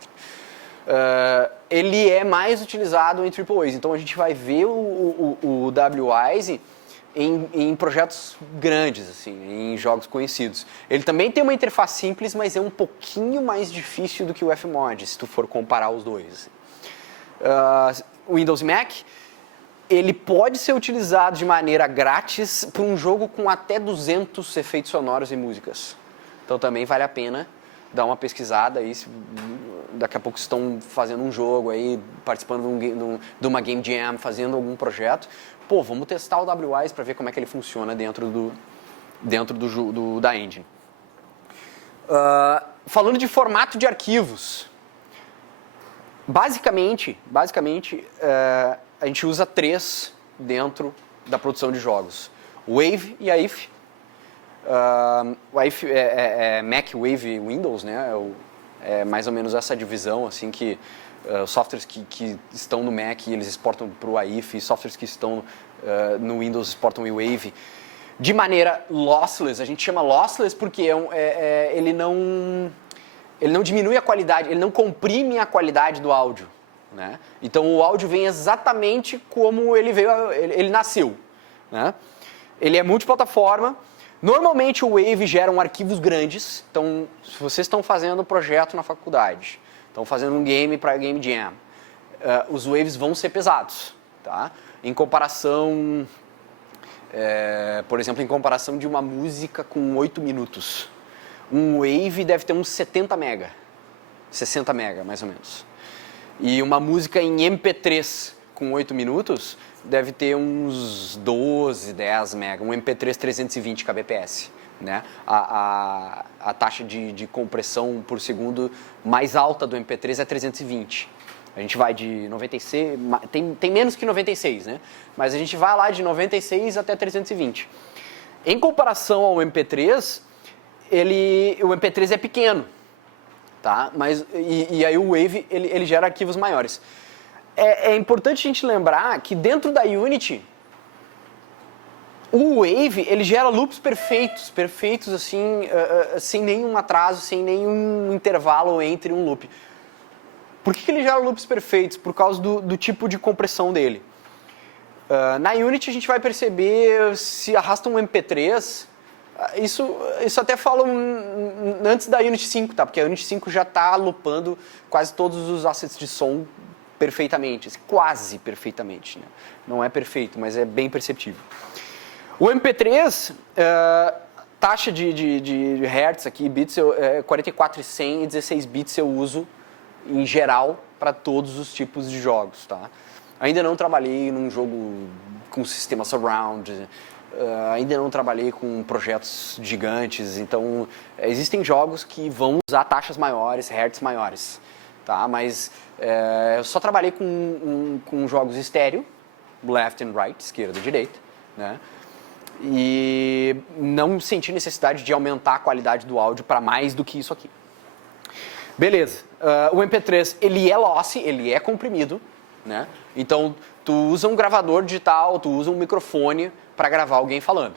Ele é mais utilizado em AAAs, então a gente vai ver o Wwise em projetos grandes, assim, em jogos conhecidos. Ele também tem uma interface simples, mas é um pouquinho mais difícil do que o Fmod, se tu for comparar os dois. Windows e Mac. ele pode ser utilizado de maneira grátis para um jogo com até 200 efeitos sonoros e músicas. Então também vale a pena dar uma pesquisada aí, daqui a pouco estão fazendo um jogo aí, participando de uma Game Jam, fazendo algum projeto. Pô, vamos testar o WISE para ver como é que ele funciona dentro da engine. Falando de formato de arquivos, basicamente a gente usa 3 dentro da produção de jogos: o Wave e a IF. O IF é Mac, Wave, Windows, né? É mais ou menos essa divisão, assim, que os softwares que estão no Mac eles exportam para o AIF, e softwares que estão no Windows exportam o Wave. De maneira lossless, a gente chama lossless porque ele não diminui a qualidade, ele não comprime a qualidade do áudio, né? Então o áudio vem exatamente como ele nasceu, né? Ele é multiplataforma. Normalmente o Wave gera arquivos grandes. Então, se vocês estão fazendo um projeto na faculdade, estão fazendo um game para Game Jam, os Waves vão ser pesados, tá? Em comparação, por exemplo, em comparação de uma música com 8 minutos. Um Wave deve ter uns 70 mega, 60 mega mais ou menos. E uma música em MP3 com 8 minutos deve ter uns 12, 10 mega, um MP3 320 kbps, né? A taxa de compressão por segundo mais alta do MP3 é 320. A gente vai de 96, tem menos que 96, né? Mas a gente vai lá de 96 até 320. Em comparação ao MP3, o MP3 é pequeno, tá? Mas, e aí o Wave, ele gera arquivos maiores. É importante a gente lembrar que dentro da Unity, o Wave, ele gera loops perfeitos assim, sem nenhum atraso, sem nenhum intervalo entre um loop. Por que ele gera loops perfeitos? Por causa do tipo de compressão dele. Na Unity a gente vai perceber, se arrasta um MP3, isso até falo antes da Unity 5, tá? Porque a Unity 5 já está loopando quase todos os assets de som perfeitamente, quase perfeitamente, né? Não é perfeito, mas é bem perceptível. O MP3, taxa de hertz aqui, bits, 44,100 e 16 bits eu uso em geral para todos os tipos de jogos, tá? Ainda não trabalhei num jogo com sistema surround, ainda não trabalhei com projetos gigantes, então existem jogos que vão usar taxas maiores, hertz maiores, tá? Mas eu só trabalhei com jogos estéreo, left and right, esquerda e direita, né? E não senti necessidade de aumentar a qualidade do áudio para mais do que isso aqui. Beleza, o MP3 ele é lossy, ele é comprimido, né? Então tu usa um gravador digital, tu usa um microfone para gravar alguém falando.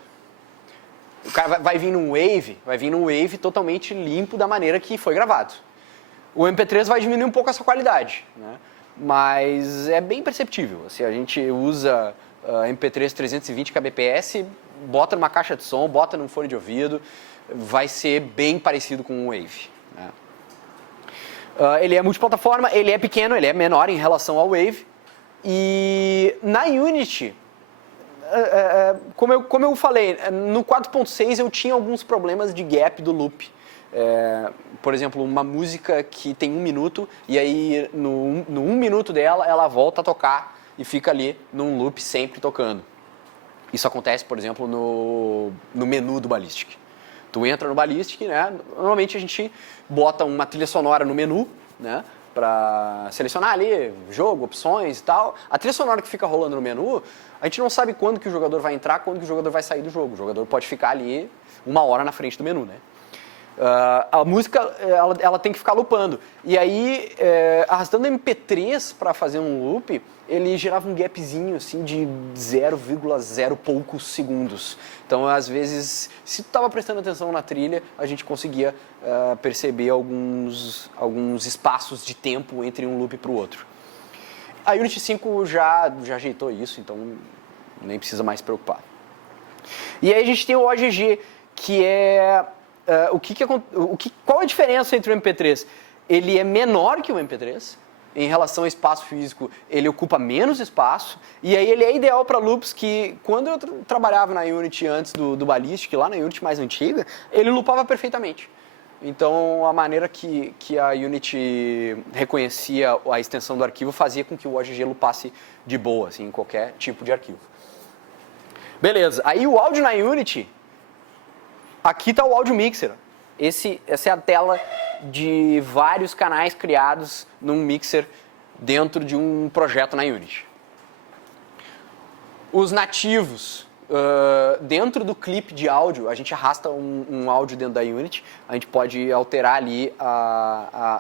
O cara vai vir num Wave totalmente limpo da maneira que foi gravado. O MP3 vai diminuir um pouco essa qualidade, né? Mas é bem perceptível. Se a gente usa MP3 320 kbps, bota numa caixa de som, bota num fone de ouvido, vai ser bem parecido com um Wave, né? Ele é multiplataforma, ele é pequeno, ele é menor em relação ao Wave. E na Unity, como eu falei, no 4.6 eu tinha alguns problemas de gap do loop. Por exemplo, uma música que tem 1 minuto e aí no 1 minuto dela ela volta a tocar e fica ali num loop sempre tocando. Isso acontece, por exemplo, no menu do Ballistic. Tu entra no Ballistic, né? Normalmente a gente bota uma trilha sonora no menu, né? Para selecionar ali jogo, opções e tal. A trilha sonora que fica rolando no menu, a gente não sabe quando que o jogador vai entrar, quando que o jogador vai sair do jogo. O jogador pode ficar ali 1 hora na frente do menu, né? A música ela tem que ficar loopando. E aí, arrastando MP3 para fazer um loop, ele gerava um gapzinho assim de 0,0 poucos segundos. Então, às vezes, se tu estava prestando atenção na trilha, a gente conseguia perceber alguns espaços de tempo entre um loop para o outro. A Unity 5 já ajeitou isso, então nem precisa mais se preocupar. E aí a gente tem o OGG, que é... qual a diferença entre o MP3? Ele é menor que o MP3, em relação ao espaço físico, ele ocupa menos espaço, e aí ele é ideal para loops que, quando eu trabalhava na Unity antes do Ballistic, lá na Unity mais antiga, ele loopava perfeitamente. Então, a maneira que a Unity reconhecia a extensão do arquivo fazia com que o OGG loopasse de boa, assim, em qualquer tipo de arquivo. Beleza, aí o áudio na Unity, aqui está o Audio Mixer. Essa é a tela de vários canais criados num mixer dentro de um projeto na Unity. Os nativos, dentro do clipe de áudio, a gente arrasta um áudio dentro da Unity, a gente pode alterar ali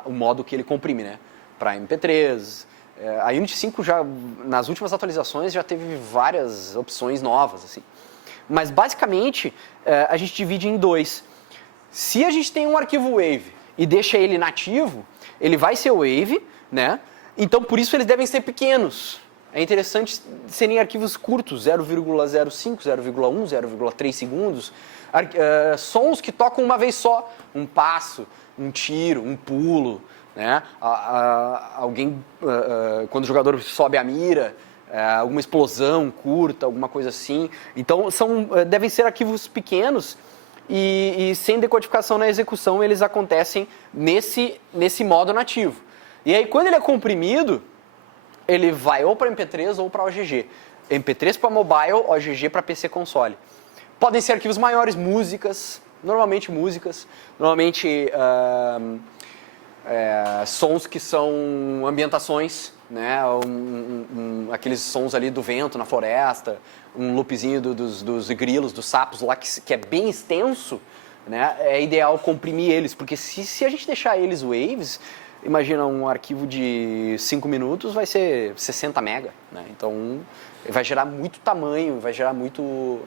o modo que ele comprime, né? Para MP3. A Unity 5 já, nas últimas atualizações, já teve várias opções novas, assim. Mas basicamente a gente divide em dois. Se a gente tem um arquivo Wave e deixa ele nativo, ele vai ser Wave, né? Então por isso eles devem ser pequenos. É interessante serem arquivos curtos, 0,05, 0,1, 0,3 segundos. Sons que tocam uma vez só, um passo, um tiro, um pulo, né? Quando o jogador sobe a mira, alguma explosão curta, alguma coisa assim. Então devem ser arquivos pequenos e sem decodificação na execução eles acontecem nesse modo nativo. E aí quando ele é comprimido, ele vai ou para MP3 ou para OGG. MP3 para mobile, OGG para PC console. Podem ser arquivos maiores, normalmente sons que são ambientações, né? Aqueles sons ali do vento na floresta, um loopzinho dos grilos, dos sapos lá, que é bem extenso, né? É ideal comprimir eles, porque se a gente deixar eles waves, imagina um arquivo de 5 minutos vai ser 60 mega, né? Então vai gerar muito tamanho, vai gerar muito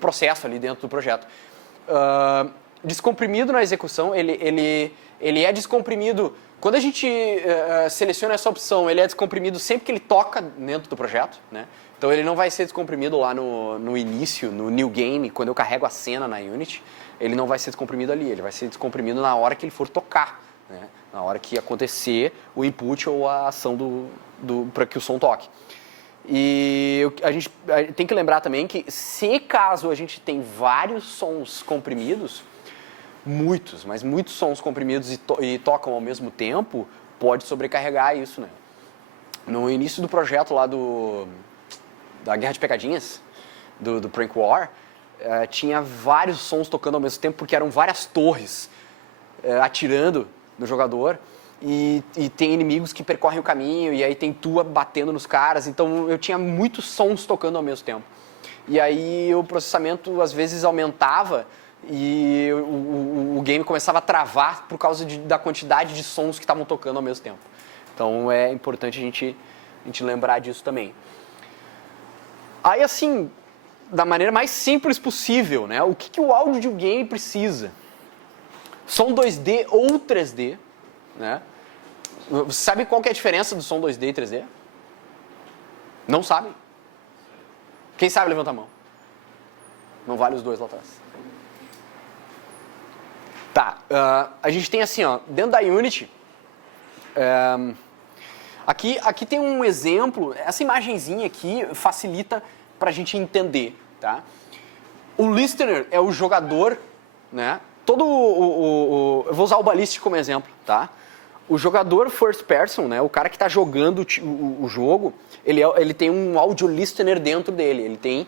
processo ali dentro do projeto. Descomprimido na execução, ele é descomprimido. Quando a gente seleciona essa opção, ele é descomprimido sempre que ele toca dentro do projeto, né? Então ele não vai ser descomprimido lá no início, no new game, quando eu carrego a cena na Unity. Ele não vai ser descomprimido ali, ele vai ser descomprimido na hora que ele for tocar, né? Na hora que acontecer o input ou a ação para que o som toque. E a gente tem que lembrar também que, se caso a gente tem vários sons comprimidos, muitos sons comprimidos e tocam ao mesmo tempo, pode sobrecarregar isso, né? No início do projeto lá da Guerra de Pecadinhas, do Prank War, tinha vários sons tocando ao mesmo tempo, porque eram várias torres atirando no jogador, e tem inimigos que percorrem o caminho, e aí tem tua batendo nos caras, então eu tinha muitos sons tocando ao mesmo tempo. E aí o processamento às vezes aumentava, e o game começava a travar por causa da quantidade de sons que estavam tocando ao mesmo tempo. Então é importante a gente lembrar disso também. Aí assim, da maneira mais simples possível, né? O que o áudio de um game precisa? Som 2D ou 3D, né? Você sabe qual que é a diferença do som 2D e 3D? Não sabe? Quem sabe, levanta a mão. Não vale os dois lá atrás. Tá, a gente tem assim, ó, dentro da Unity, aqui tem um exemplo, essa imagenzinha aqui facilita pra gente entender, tá? O listener é o jogador, né? Eu vou usar o Ballistic como exemplo, tá? O jogador first person, né? O cara que está jogando o jogo, ele tem um audio listener dentro dele. Ele tem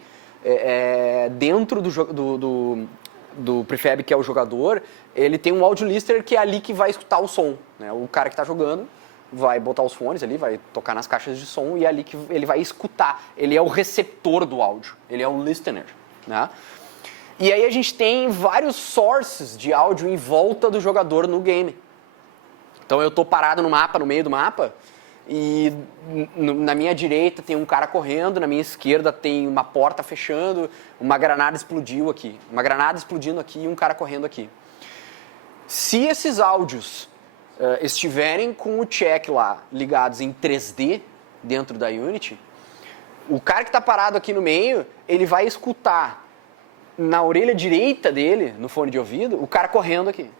dentro do prefab, que é o jogador, ele tem um audio listener que é ali que vai escutar o som, né? O cara que está jogando vai botar os fones ali, vai tocar nas caixas de som, e é ali que ele vai escutar. Ele é o receptor do áudio, ele é o listener, né? E aí a gente tem vários sources de áudio em volta do jogador no game. Então eu estou parado no meio do mapa, e na minha direita tem um cara correndo, na minha esquerda tem uma porta fechando, uma granada explodiu aqui. Uma granada explodindo aqui e um cara correndo aqui. Se esses áudios estiverem com o check lá ligados em 3D dentro da Unity, o cara que está parado aqui no meio, ele vai escutar na orelha direita dele, no fone de ouvido, o cara correndo aqui.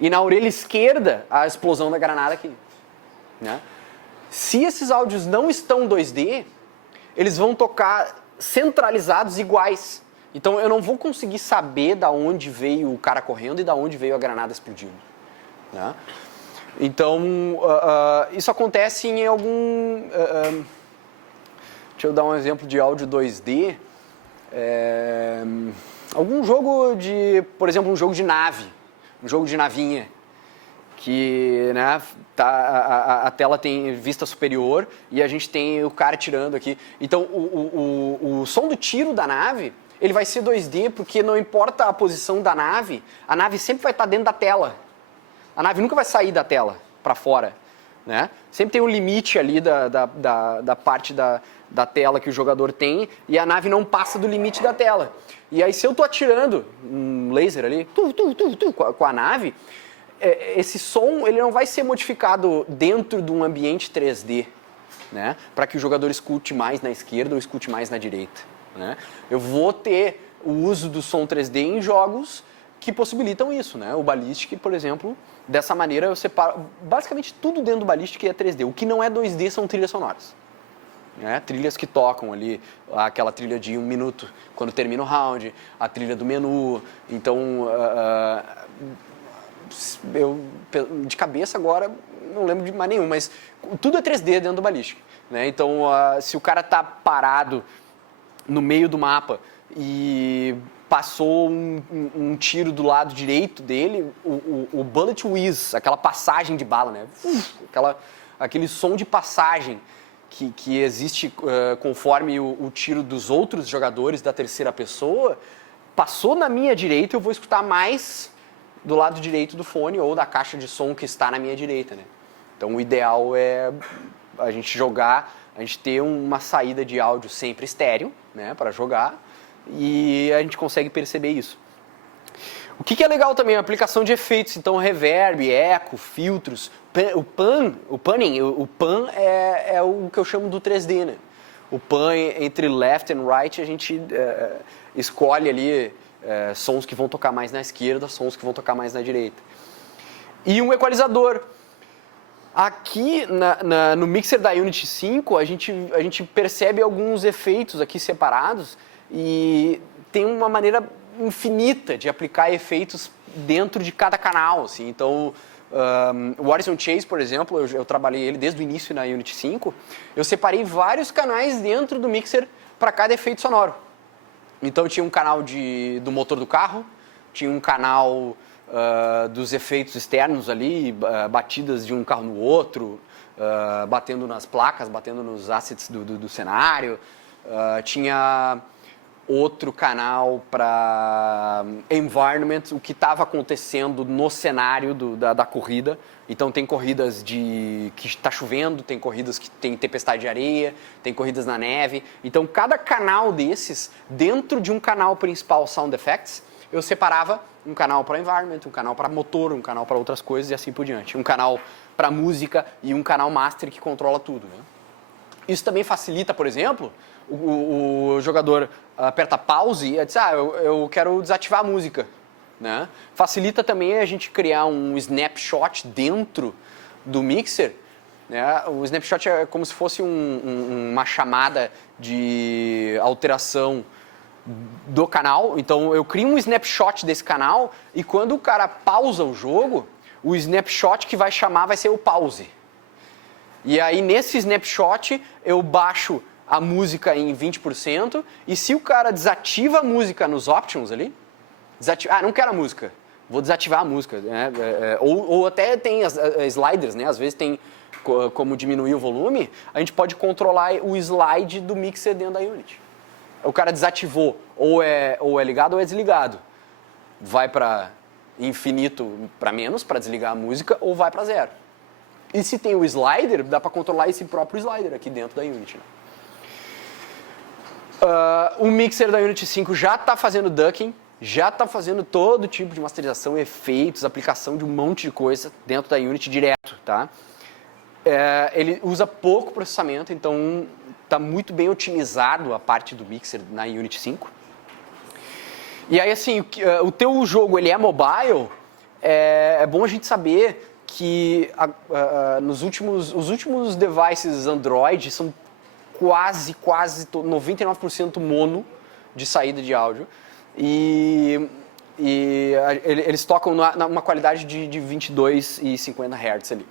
e na orelha esquerda a explosão da granada aqui. Né? Se esses áudios não estão 2D, eles vão tocar centralizados iguais. Então eu não vou conseguir saber da onde veio o cara correndo e da onde veio a granada explodindo. Né? Então isso acontece em algum... deixa eu dar um exemplo de áudio 2D. Algum jogo de... Por exemplo, um jogo de nave. Um jogo de navinha. Que, né, a tela tem vista superior e a gente tem o cara tirando aqui. Então, o som do tiro da nave, ele vai ser 2D porque não importa a posição da nave, a nave sempre vai estar dentro da tela. A nave nunca vai sair da tela para fora. Né? Sempre tem um limite ali da parte da tela que o jogador tem e a nave não passa do limite da tela. E aí, se eu estou atirando um laser ali com a nave... esse som ele não vai ser modificado dentro de um ambiente 3D, né? Para que o jogador escute mais na esquerda ou escute mais na direita. Né? Eu vou ter o uso do som 3D em jogos que possibilitam isso. Né? O Ballistic, por exemplo, dessa maneira eu separo... Basicamente tudo dentro do Ballistic é 3D. O que não é 2D são trilhas sonoras. Né? Trilhas que tocam ali, aquela trilha de 1 minuto quando termina o round, a trilha do menu. Então... eu de cabeça agora não lembro de mais nenhum, mas tudo é 3D dentro do Ballistic. Né? Então, se o cara tá parado no meio do mapa e passou um tiro do lado direito dele, o bullet whiz, aquela passagem de bala, né? Aquele som de passagem que existe conforme o tiro dos outros jogadores da terceira pessoa, passou na minha direita, eu vou escutar mais do lado direito do fone ou da caixa de som que está na minha direita, né? Então o ideal é a gente ter uma saída de áudio sempre estéreo, né, para jogar, e a gente consegue perceber isso. O que é legal também, a aplicação de efeitos, então reverb, eco, filtros, o pan é o que eu chamo do 3D, né? O pan entre left and right a gente escolhe ali sons que vão tocar mais na esquerda, sons que vão tocar mais na direita. E um equalizador. Aqui no mixer da Unity 5, a gente percebe alguns efeitos aqui separados e tem uma maneira infinita de aplicar efeitos dentro de cada canal. Assim. Então, o Horizon Chase, por exemplo, eu trabalhei ele desde o início na Unity 5, eu separei vários canais dentro do mixer para cada efeito sonoro. Então tinha um canal do motor do carro, tinha um canal dos efeitos externos ali, batidas de um carro no outro, batendo nas placas, batendo nos assets do cenário. Tinha outro canal para environment, o que estava acontecendo no cenário da corrida. Então tem corridas que está chovendo, tem corridas que tem tempestade de areia, tem corridas na neve. Então cada canal desses, dentro de um canal principal Sound Effects, eu separava um canal para environment, um canal para motor, um canal para outras coisas e assim por diante. Um canal para música e um canal master que controla tudo. Né? Isso também facilita, por exemplo, o jogador aperta pause e diz, eu quero desativar a música. Né? Facilita também a gente criar um snapshot dentro do mixer. Né? O snapshot é como se fosse uma chamada de alteração do canal. Então eu crio um snapshot desse canal e quando o cara pausa o jogo, o snapshot que vai chamar vai ser o pause. E aí nesse snapshot eu baixo a música em 20% e se o cara desativa a música nos options ali, não quero a música, vou desativar a música. Né? Ou até tem as sliders, né? Às vezes tem como diminuir o volume, a gente pode controlar o slide do mixer dentro da Unity. O cara desativou, ou é ligado ou é desligado. Vai para infinito para menos, para desligar a música, ou vai para 0. E se tem o slider, dá para controlar esse próprio slider aqui dentro da Unity. Né? O mixer da Unity 5 já está fazendo ducking, já está fazendo todo tipo de masterização, efeitos, aplicação de um monte de coisa dentro da Unity direto. Tá? Ele usa pouco processamento, então está muito bem otimizado a parte do mixer na Unity 5. E aí, assim, o teu jogo ele é mobile, é bom a gente saber que os últimos devices Android são quase 99% mono de saída de áudio. E eles tocam numa qualidade de 22 e 50 Hz ali.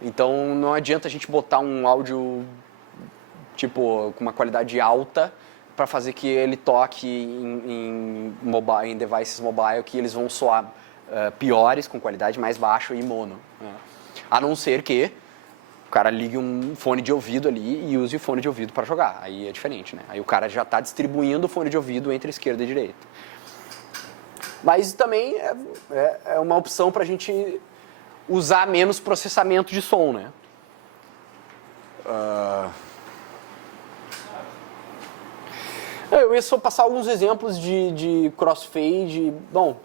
Então não adianta a gente botar um áudio tipo com uma qualidade alta para fazer que ele toque em devices mobile, que eles vão soar piores, com qualidade mais baixa e mono. Né? A não ser que o cara ligue um fone de ouvido ali e use o fone de ouvido para jogar. Aí é diferente, né? Aí o cara já está distribuindo o fone de ouvido entre esquerda e direita. Mas também é uma opção para a gente usar menos processamento de som, né? Eu ia só passar alguns exemplos de crossfade. Bom,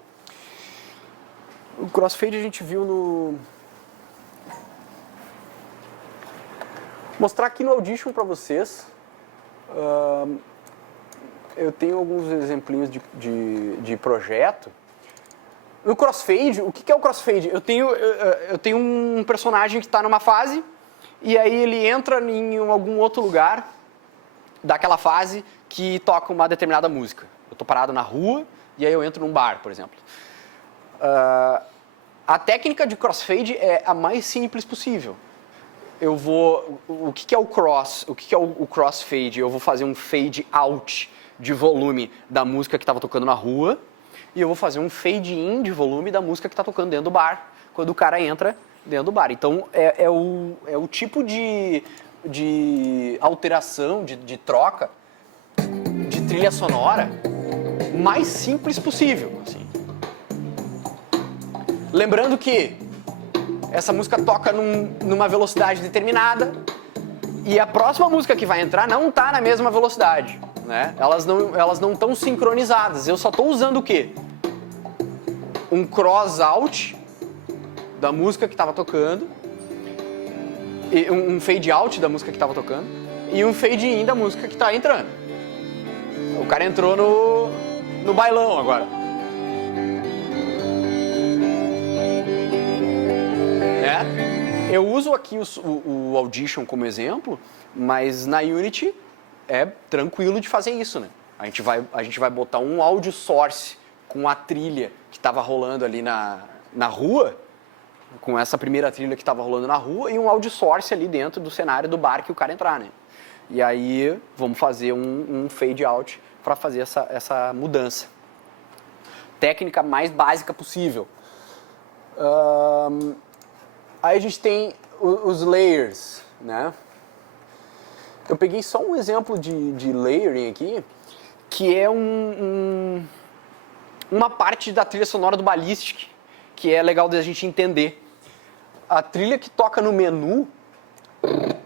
o crossfade a gente viu no... Mostrar aqui no Audition para vocês. Eu tenho alguns exemplinhos de projeto. No crossfade, o que é o crossfade? Eu tenho um personagem que está numa fase e aí ele entra em algum outro lugar daquela fase que toca uma determinada música. Eu estou parado na rua e aí eu entro num bar, por exemplo. A técnica de crossfade é a mais simples possível. O que é o crossfade? Eu vou fazer um fade out de volume da música que estava tocando na rua e eu vou fazer um fade in de volume da música que está tocando dentro do bar, quando o cara entra dentro do bar. Então, é o tipo de alteração, de troca de trilha sonora mais simples possível. Assim. Lembrando que essa música toca numa velocidade determinada e a próxima música que vai entrar não está na mesma velocidade. Né? Elas não estão sincronizadas. Eu só estou usando o quê? Um cross-out da música que estava tocando, e um fade-out da música que estava tocando e um fade-in da música que está entrando. O cara entrou no bailão agora. Eu uso aqui o Audition como exemplo, mas na Unity é tranquilo de fazer isso, né? A gente vai botar um audio source com a trilha que estava rolando ali na rua, com essa primeira trilha que estava rolando na rua, e um audio source ali dentro do cenário do bar que o cara entrar, né? E aí vamos fazer um fade out para fazer essa mudança. Técnica mais básica possível. Aí a gente tem os layers, né? Eu peguei só um exemplo de layering aqui, que é uma parte da trilha sonora do Ballistic, que é legal da gente entender. A trilha que toca no menu,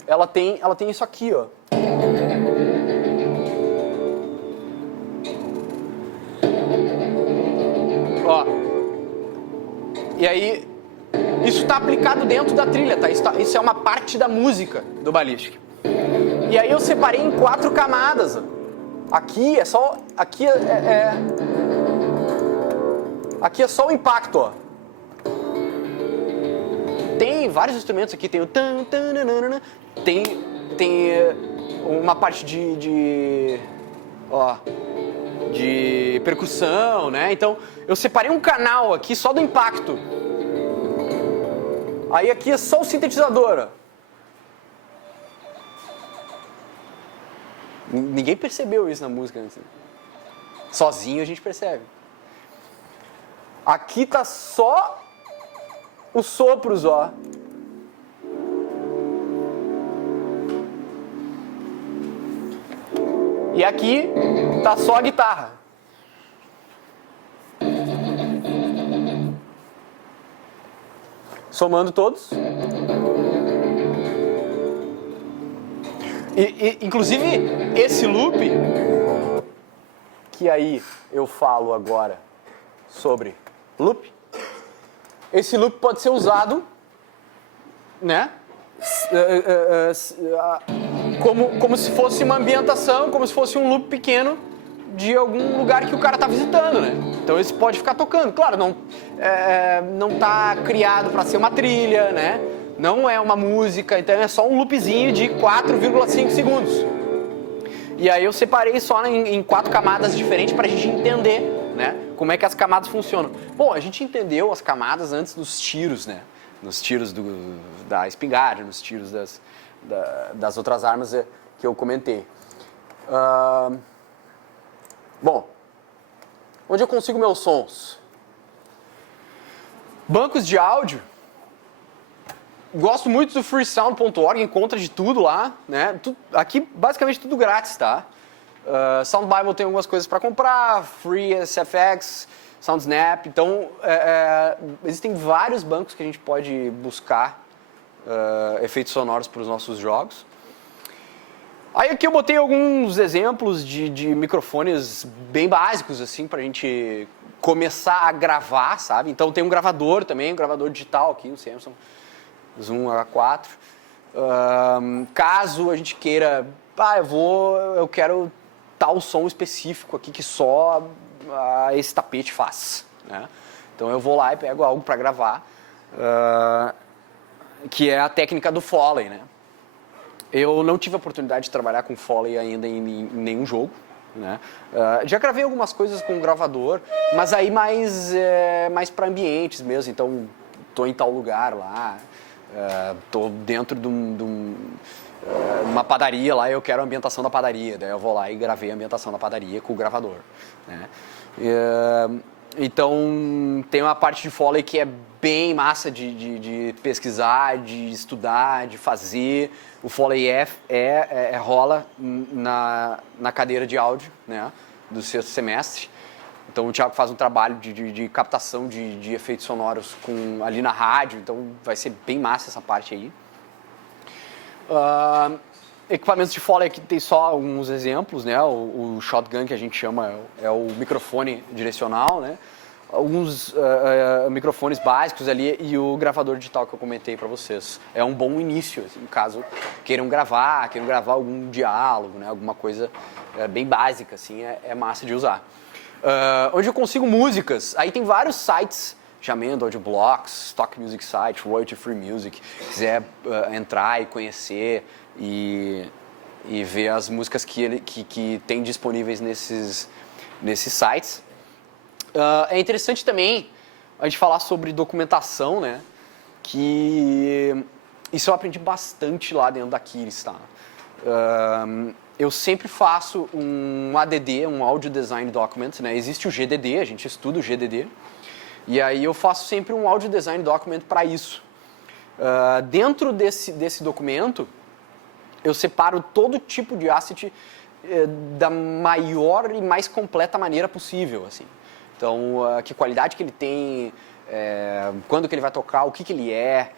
ela tem isso aqui, ó. Ó. E aí, isso está aplicado dentro da trilha, tá? Isso é uma parte da música do Ballistic. E aí eu separei em 4 camadas. Ó. Aqui é só o impacto, ó. Tem vários instrumentos aqui, tem o tem uma parte de percussão, né? Então eu separei um canal aqui só do impacto. Aí aqui é só o sintetizador, ó. Ninguém percebeu isso na música. Assim. Sozinho a gente percebe. Aqui tá só os sopros, ó. E aqui tá só a guitarra. Somando todos. Inclusive, esse loop, que aí eu falo agora sobre loop, esse loop pode ser usado, né, como se fosse uma ambientação, como se fosse um loop pequeno de algum lugar que o cara tá visitando, né? Então esse pode ficar tocando. Claro, não tá criado para ser uma trilha, né? Não é uma música, então é só um loopzinho de 4,5 segundos. E aí eu separei só em 4 camadas diferentes pra gente entender, né? Como é que as camadas funcionam. Bom, a gente entendeu as camadas antes dos tiros, né? Nos tiros da espingarda, nos tiros das outras armas que eu comentei. Bom, onde eu consigo meus sons? Bancos de áudio. Gosto muito do freesound.org, encontra de tudo lá, né? Aqui basicamente tudo grátis, tá? Sound Bible tem algumas coisas para comprar, Free SFX, SoundSnap, então existem vários bancos que a gente pode buscar efeitos sonoros para os nossos jogos. Aí aqui eu botei alguns exemplos de microfones bem básicos, assim, pra gente começar a gravar, sabe? Então tem um gravador também, um gravador digital aqui, um Samsung Zoom H4. Caso a gente queira, eu quero tal som específico aqui que só esse tapete faz, né? Então eu vou lá e pego algo para gravar, que é a técnica do Foley, né? Eu não tive a oportunidade de trabalhar com Foley ainda em nenhum jogo, né? Já gravei algumas coisas com gravador, mas aí mais para ambientes mesmo. Então, tô em tal lugar lá, tô dentro de uma padaria lá e eu quero a ambientação da padaria. Daí eu vou lá e gravei a ambientação da padaria com o gravador, né? Então, tem uma parte de Foley que é bem massa de pesquisar, de estudar, de fazer. O Foley rola na cadeira de áudio, né, do sexto semestre. Então, o Thiago faz um trabalho de captação de efeitos sonoros ali na rádio. Então, vai ser bem massa essa parte aí. Equipamentos de Foley aqui tem só alguns exemplos, né? O shotgun que a gente chama é o microfone direcional, né? Alguns microfones básicos ali e o gravador digital que eu comentei para vocês. É um bom início, assim, caso queiram gravar algum diálogo, né? Alguma coisa bem básica, assim, é massa de usar. Onde eu consigo músicas, aí tem vários sites, Jamendo, Audioblocks, Stock Music Site, Royalty Free Music, se quiser entrar e conhecer e ver as músicas que tem disponíveis nesses sites. É interessante também a gente falar sobre documentação, né? Que isso eu aprendi bastante lá dentro da Kiris, tá? Eu sempre faço um ADD, um Audio Design Document, né? Existe o GDD, a gente estuda o GDD. E aí eu faço sempre um Audio Design Document para isso. Dentro desse documento, eu separo todo tipo de asset da maior e mais completa maneira possível, assim. Então, que qualidade que ele tem, quando que ele vai tocar, o que ele é.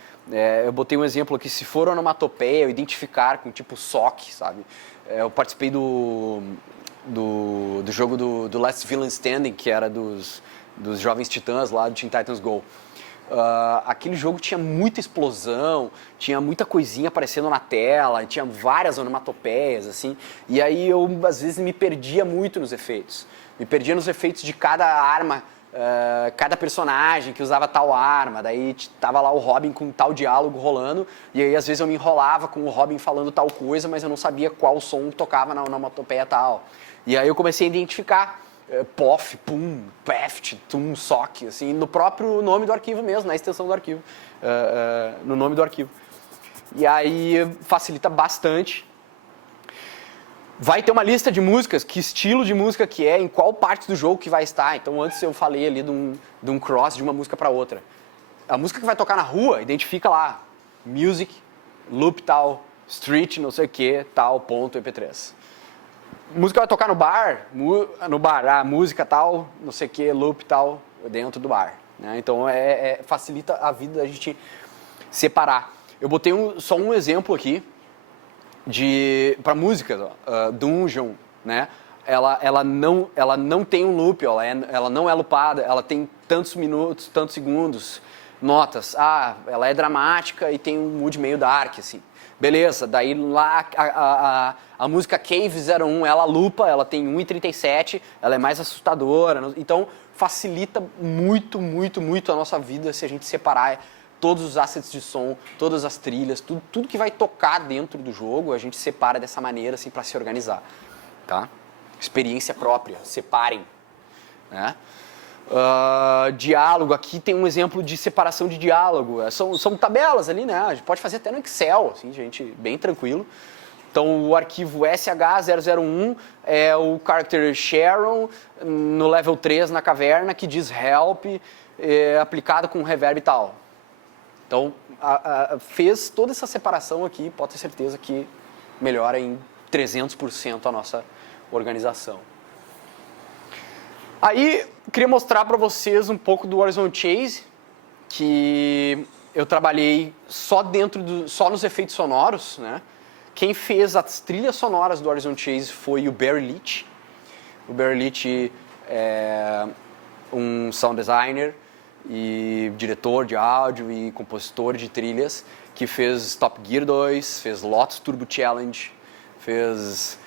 Eu botei um exemplo aqui, se for onomatopeia, eu identificar com tipo SOC, sabe? Eu participei do jogo do Last Villain Standing, que era dos Jovens Titãs lá do Teen Titans Go. Aquele jogo tinha muita explosão, tinha muita coisinha aparecendo na tela, tinha várias onomatopeias, assim, e aí eu às vezes me perdia muito nos efeitos. Me perdia nos efeitos de cada arma, cada personagem que usava tal arma, daí tava lá o Robin com tal diálogo rolando, e aí às vezes eu me enrolava com o Robin falando tal coisa, mas eu não sabia qual som tocava na onomatopeia tal. E aí eu comecei a identificar POF, PUM, PEFT, TUM, SOC, assim, no próprio nome do arquivo mesmo, na extensão do arquivo, no nome do arquivo. E aí facilita bastante. Vai ter uma lista de músicas, que estilo de música que é, em qual parte do jogo que vai estar. Então antes eu falei ali de um cross de uma música para outra. A música que vai tocar na rua, identifica lá, music, loop tal, street, não sei o que, tal, ponto, MP3. Música vai tocar no bar, a música tal, não sei o que, loop tal, dentro do bar, né? Então facilita a vida da gente separar. Eu botei só um exemplo aqui para música, Dungeon, né? Ela não tem um loop, ela não é loopada, ela tem tantos minutos, tantos segundos, notas. Ah, ela é dramática e tem um mood meio dark, assim. Beleza, daí lá a música Cave 01, ela lupa, ela tem 1,37, ela é mais assustadora. Então, facilita muito, muito, muito a nossa vida se a gente separar todos os assets de som, todas as trilhas, tudo que vai tocar dentro do jogo, a gente separa dessa maneira, assim, para se organizar, tá? Experiência própria, separem, né? Diálogo, aqui tem um exemplo de separação de diálogo. São tabelas ali, né? A gente pode fazer até no Excel, assim, gente, bem tranquilo. Então, o arquivo SH001 é o character Sharon no level 3 na caverna, que diz help, aplicado com reverb e tal. Então, fez toda essa separação aqui, pode ter certeza que melhora em 300% a nossa organização. Aí, queria mostrar para vocês um pouco do Horizon Chase, que eu trabalhei só nos efeitos sonoros, né? Quem fez as trilhas sonoras do Horizon Chase foi o Barry Leach. O Barry Leach é um sound designer e diretor de áudio e compositor de trilhas, que fez Top Gear 2, fez Lotus Turbo Challenge, fez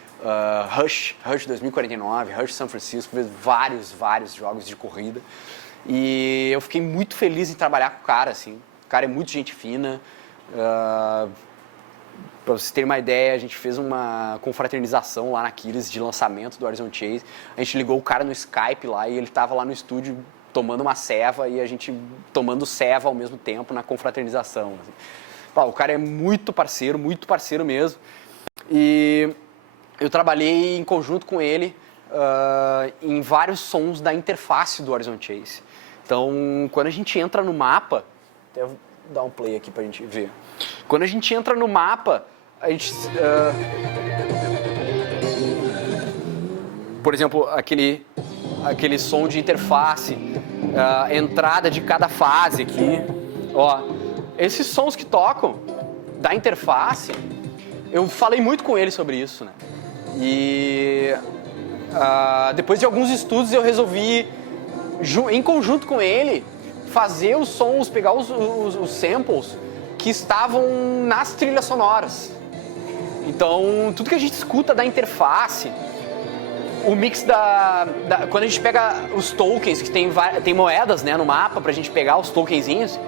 Rush 2049, Rush São Francisco, fez vários jogos de corrida. E eu fiquei muito feliz em trabalhar com o cara, assim. O cara é muito gente fina. Para vocês terem uma ideia, a gente fez uma confraternização lá na Aquiles de lançamento do Horizon Chase. A gente ligou o cara no Skype lá e ele estava lá no estúdio tomando uma ceva e a gente tomando ceva ao mesmo tempo na confraternização. Assim. O cara é muito parceiro mesmo. E eu trabalhei em conjunto com ele em vários sons da interface do Horizon Chase. Então, quando a gente entra no mapa, até vou dar um play aqui pra gente ver. Quando a gente entra no mapa, a gente... por exemplo, aquele som de interface, entrada de cada fase aqui. Ó, esses sons que tocam da interface, eu falei muito com ele sobre isso, né? E depois de alguns estudos eu resolvi, em conjunto com ele, fazer os sons, pegar os samples que estavam nas trilhas sonoras. Então, tudo que a gente escuta da interface, o mix quando a gente pega os tokens, que tem moedas, né, no mapa pra gente pegar os tokenzinhos,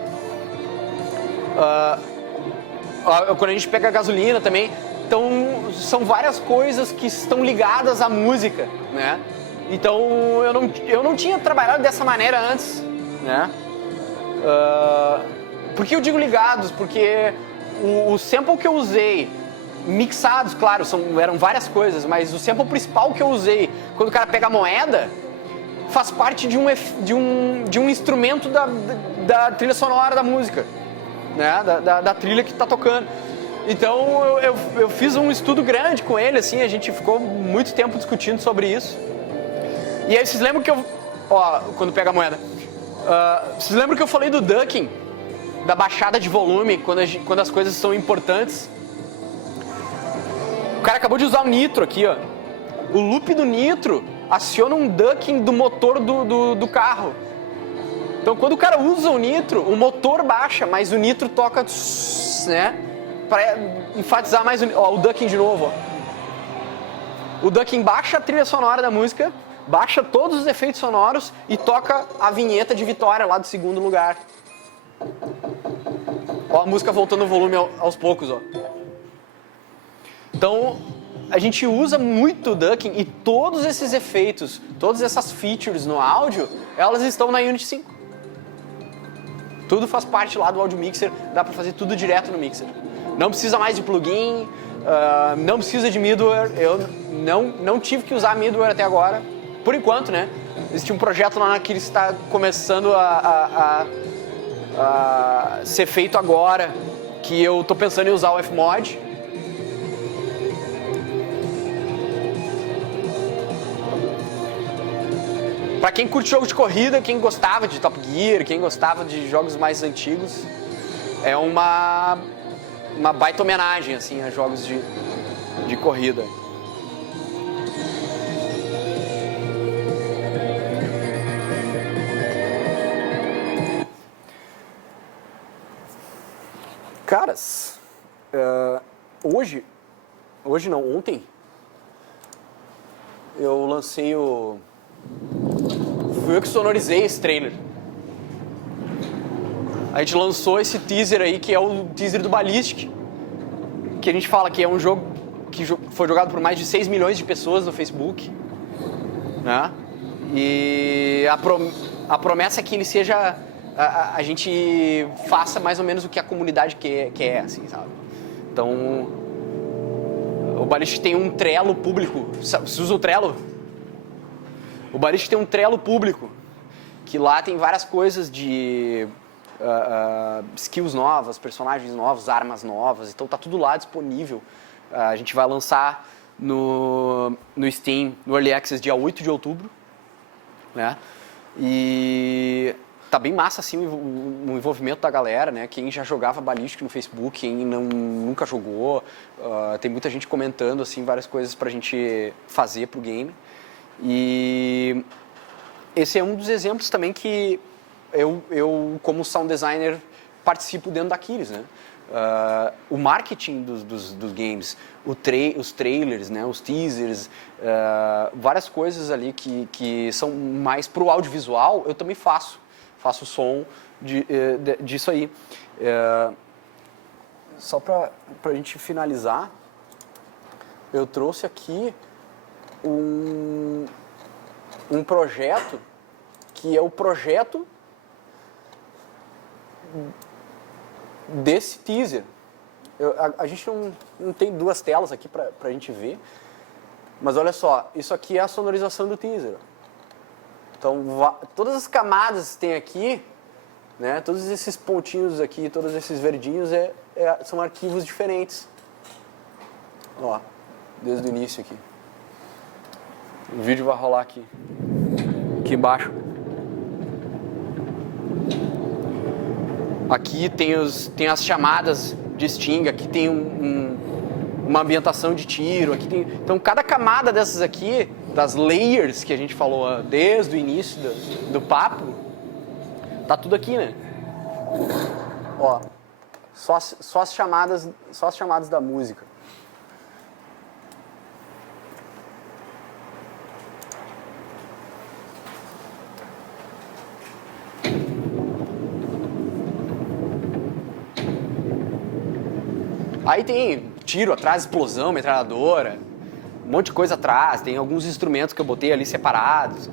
quando a gente pega a gasolina também, então são várias coisas que estão ligadas à música, né? Então eu não tinha trabalhado dessa maneira antes, né? Por que eu digo ligados? Porque o sample que eu usei, mixados, claro, eram várias coisas, mas o sample principal que eu usei, quando o cara pega a moeda, faz parte de um instrumento da trilha sonora da música, né? Da trilha que está tocando. Então eu fiz um estudo grande com ele, assim, a gente ficou muito tempo discutindo sobre isso. E aí vocês lembram que quando pega a moeda, vocês lembram que eu falei do ducking, da baixada de volume, quando as coisas são importantes? O cara acabou de usar o nitro aqui, ó. O loop do nitro aciona um ducking do motor do carro. Então quando o cara usa o nitro, o motor baixa, mas o nitro toca, né? Para enfatizar mais o ducking de novo, ó. O ducking baixa a trilha sonora da música, baixa todos os efeitos sonoros e toca a vinheta de vitória lá do segundo lugar. Ó, a música voltando o volume aos poucos, ó. Então, a gente usa muito o ducking e todos esses efeitos, todas essas features no áudio, elas estão na Unity 5. Tudo faz parte lá do Audio Mixer, dá pra fazer tudo direto no Mixer. Não precisa mais de plugin, não precisa de middleware. Eu não tive que usar middleware até agora, por enquanto, né? Existe um projeto lá que está começando a ser feito agora, que eu tô pensando em usar o Fmod. Pra quem curte jogo de corrida, quem gostava de Top Gear, quem gostava de jogos mais antigos, é uma baita homenagem, assim, a jogos de corrida. Caras, ontem, eu lancei fui eu que sonorizei esse trailer. A gente lançou esse teaser aí, que é o teaser do Ballistic, que a gente fala que é um jogo que foi jogado por mais de 6 milhões de pessoas no Facebook, né? E a promessa é que ele seja... A gente faça mais ou menos o que a comunidade quer, assim, sabe? Então, o Ballistic tem um Trello público. Você usa o Trello? O Ballistic tem um Trello público, que lá tem várias coisas de skills novas, personagens novos, armas novas. Então tá tudo lá disponível. A gente vai lançar no Steam, no Early Access, dia 8 de outubro, né? E tá bem massa, assim, o envolvimento da galera, né? Quem já jogava Ballistic no Facebook, quem nunca jogou, tem muita gente comentando, assim, várias coisas pra gente fazer pro game. E esse é um dos exemplos também que eu como sound designer, participo dentro da Aquiles, né? O marketing dos games, os trailers, né? Os teasers, várias coisas ali que são mais pro audiovisual, eu também faço som disso aí. Só pra gente finalizar, eu trouxe aqui um projeto que é o projeto desse teaser. A gente não tem duas telas aqui pra gente ver, mas olha só, isso aqui é a sonorização do teaser. Então, todas as camadas que tem aqui, né, todos esses pontinhos aqui, todos esses verdinhos são arquivos diferentes. Ó, desde o início aqui. O vídeo vai rolar aqui embaixo. Aqui tem as chamadas de Sting, aqui tem uma ambientação de tiro, aqui tem... Então, cada camada dessas aqui, das layers que a gente falou desde o início do papo, tá tudo aqui, né? Ó, só as chamadas da música. Aí tem tiro atrás, explosão, metralhadora, um monte de coisa atrás, tem alguns instrumentos que eu botei ali separados.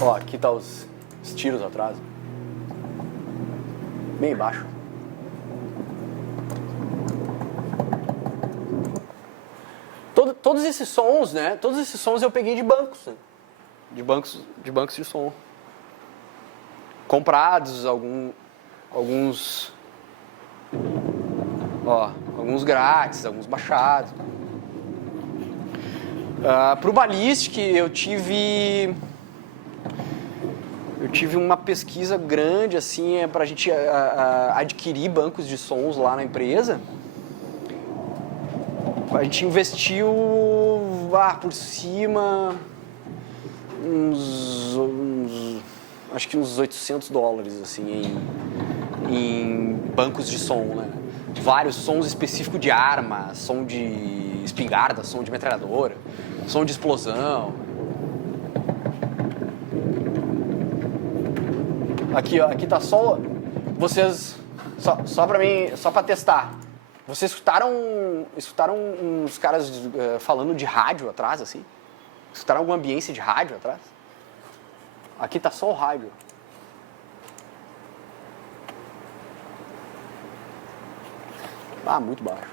Ó, aqui tá os tiros atrás. Bem embaixo. Todos esses sons, né? Todos esses sons eu peguei de bancos, né? De bancos de som. Comprados, alguns grátis, alguns baixados. Pro Ballistic eu tive uma pesquisa grande assim, pra gente adquirir bancos de sons lá na empresa. A gente investiu por cima acho que uns $800 assim em bancos de som, né? Vários sons específicos de arma, som de espingarda, som de metralhadora, som de explosão. Aqui, ó, aqui tá só vocês só para mim, só para testar. Vocês escutaram uns caras falando de rádio atrás assim? Escutaram alguma ambiência de rádio atrás? Aqui tá só o rádio. Muito baixo.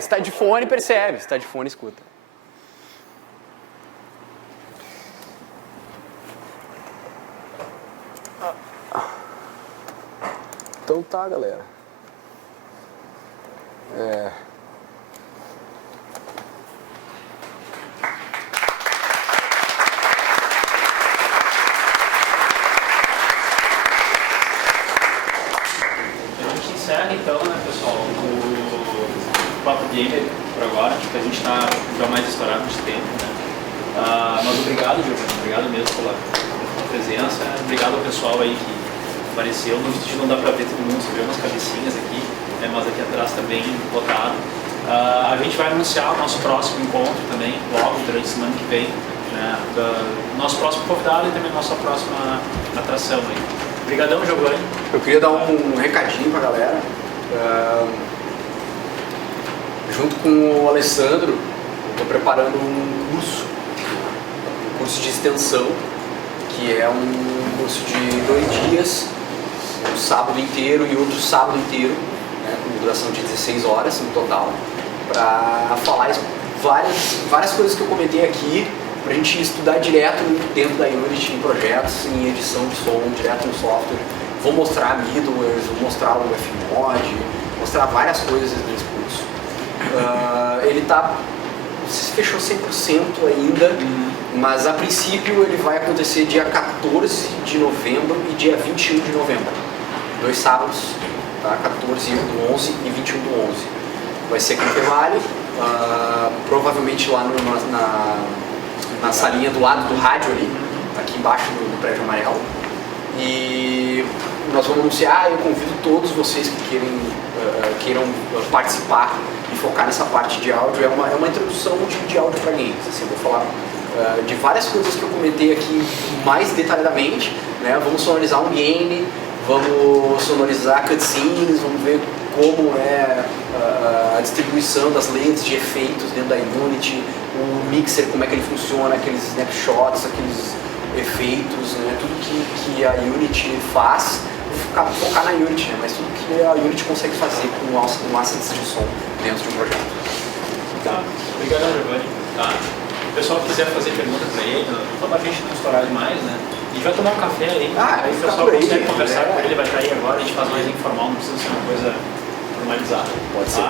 Se tá de fone, percebe. Se tá de fone, escuta. Então tá, galera. Gamer por agora, acho que a gente está já mais estourado de tempo, né? Mas obrigado, Giovanni, obrigado mesmo pela presença, obrigado ao pessoal aí que apareceu. No vídeo não dá pra ver todo mundo, só vê umas cabecinhas aqui, né? Mas aqui atrás tá bem lotado. A gente vai anunciar o nosso próximo encontro também, logo, durante a semana que vem, né? Nosso próximo convidado e também nossa próxima atração aí. Obrigadão, Giovanni. Eu queria dar um recadinho pra galera. Junto com o Alessandro, eu estou preparando um curso de extensão, que é um curso de 2 dias, um sábado inteiro e outro sábado inteiro, né, com duração de 16 horas no total, para falar várias coisas que eu comentei aqui, para a gente estudar direto dentro da Unity, em projetos, em edição de som, direto no software. Vou mostrar middlewares, vou mostrar o Fmod, mostrar várias coisas nesse curso. Ele se fechou 100% ainda, mas a princípio ele vai acontecer dia 14 de novembro e dia 21 de novembro. 2 sábados, tá? 14 do 11 e 21 do 11. Vai ser aqui no Fevale, provavelmente lá na salinha do lado do rádio ali, aqui embaixo do prédio amarelo. E nós vamos anunciar, eu convido todos vocês que queiram participar e focar nessa parte de áudio. É uma introdução de áudio para games. Assim, eu vou falar de várias coisas que eu comentei aqui mais detalhadamente, né? Vamos sonorizar um game, vamos sonorizar cutscenes, vamos ver como é a distribuição das lentes de efeitos dentro da Unity, o mixer, como é que ele funciona, aqueles snapshots, aqueles efeitos, né? Tudo que a Unity faz. Focar na Unity, né? Mas tudo que a Unity consegue fazer com assets de som dentro de um projeto. Tá, obrigado, Giovanni. Tá. O pessoal que quiser fazer pergunta para ele, só pra gente não estourar demais, né? A gente vai tomar um café aí, aí o pessoal consegue conversar com ele, vai estar aí agora, a gente faz mais informal, não precisa ser uma coisa formalizada. Pode ser.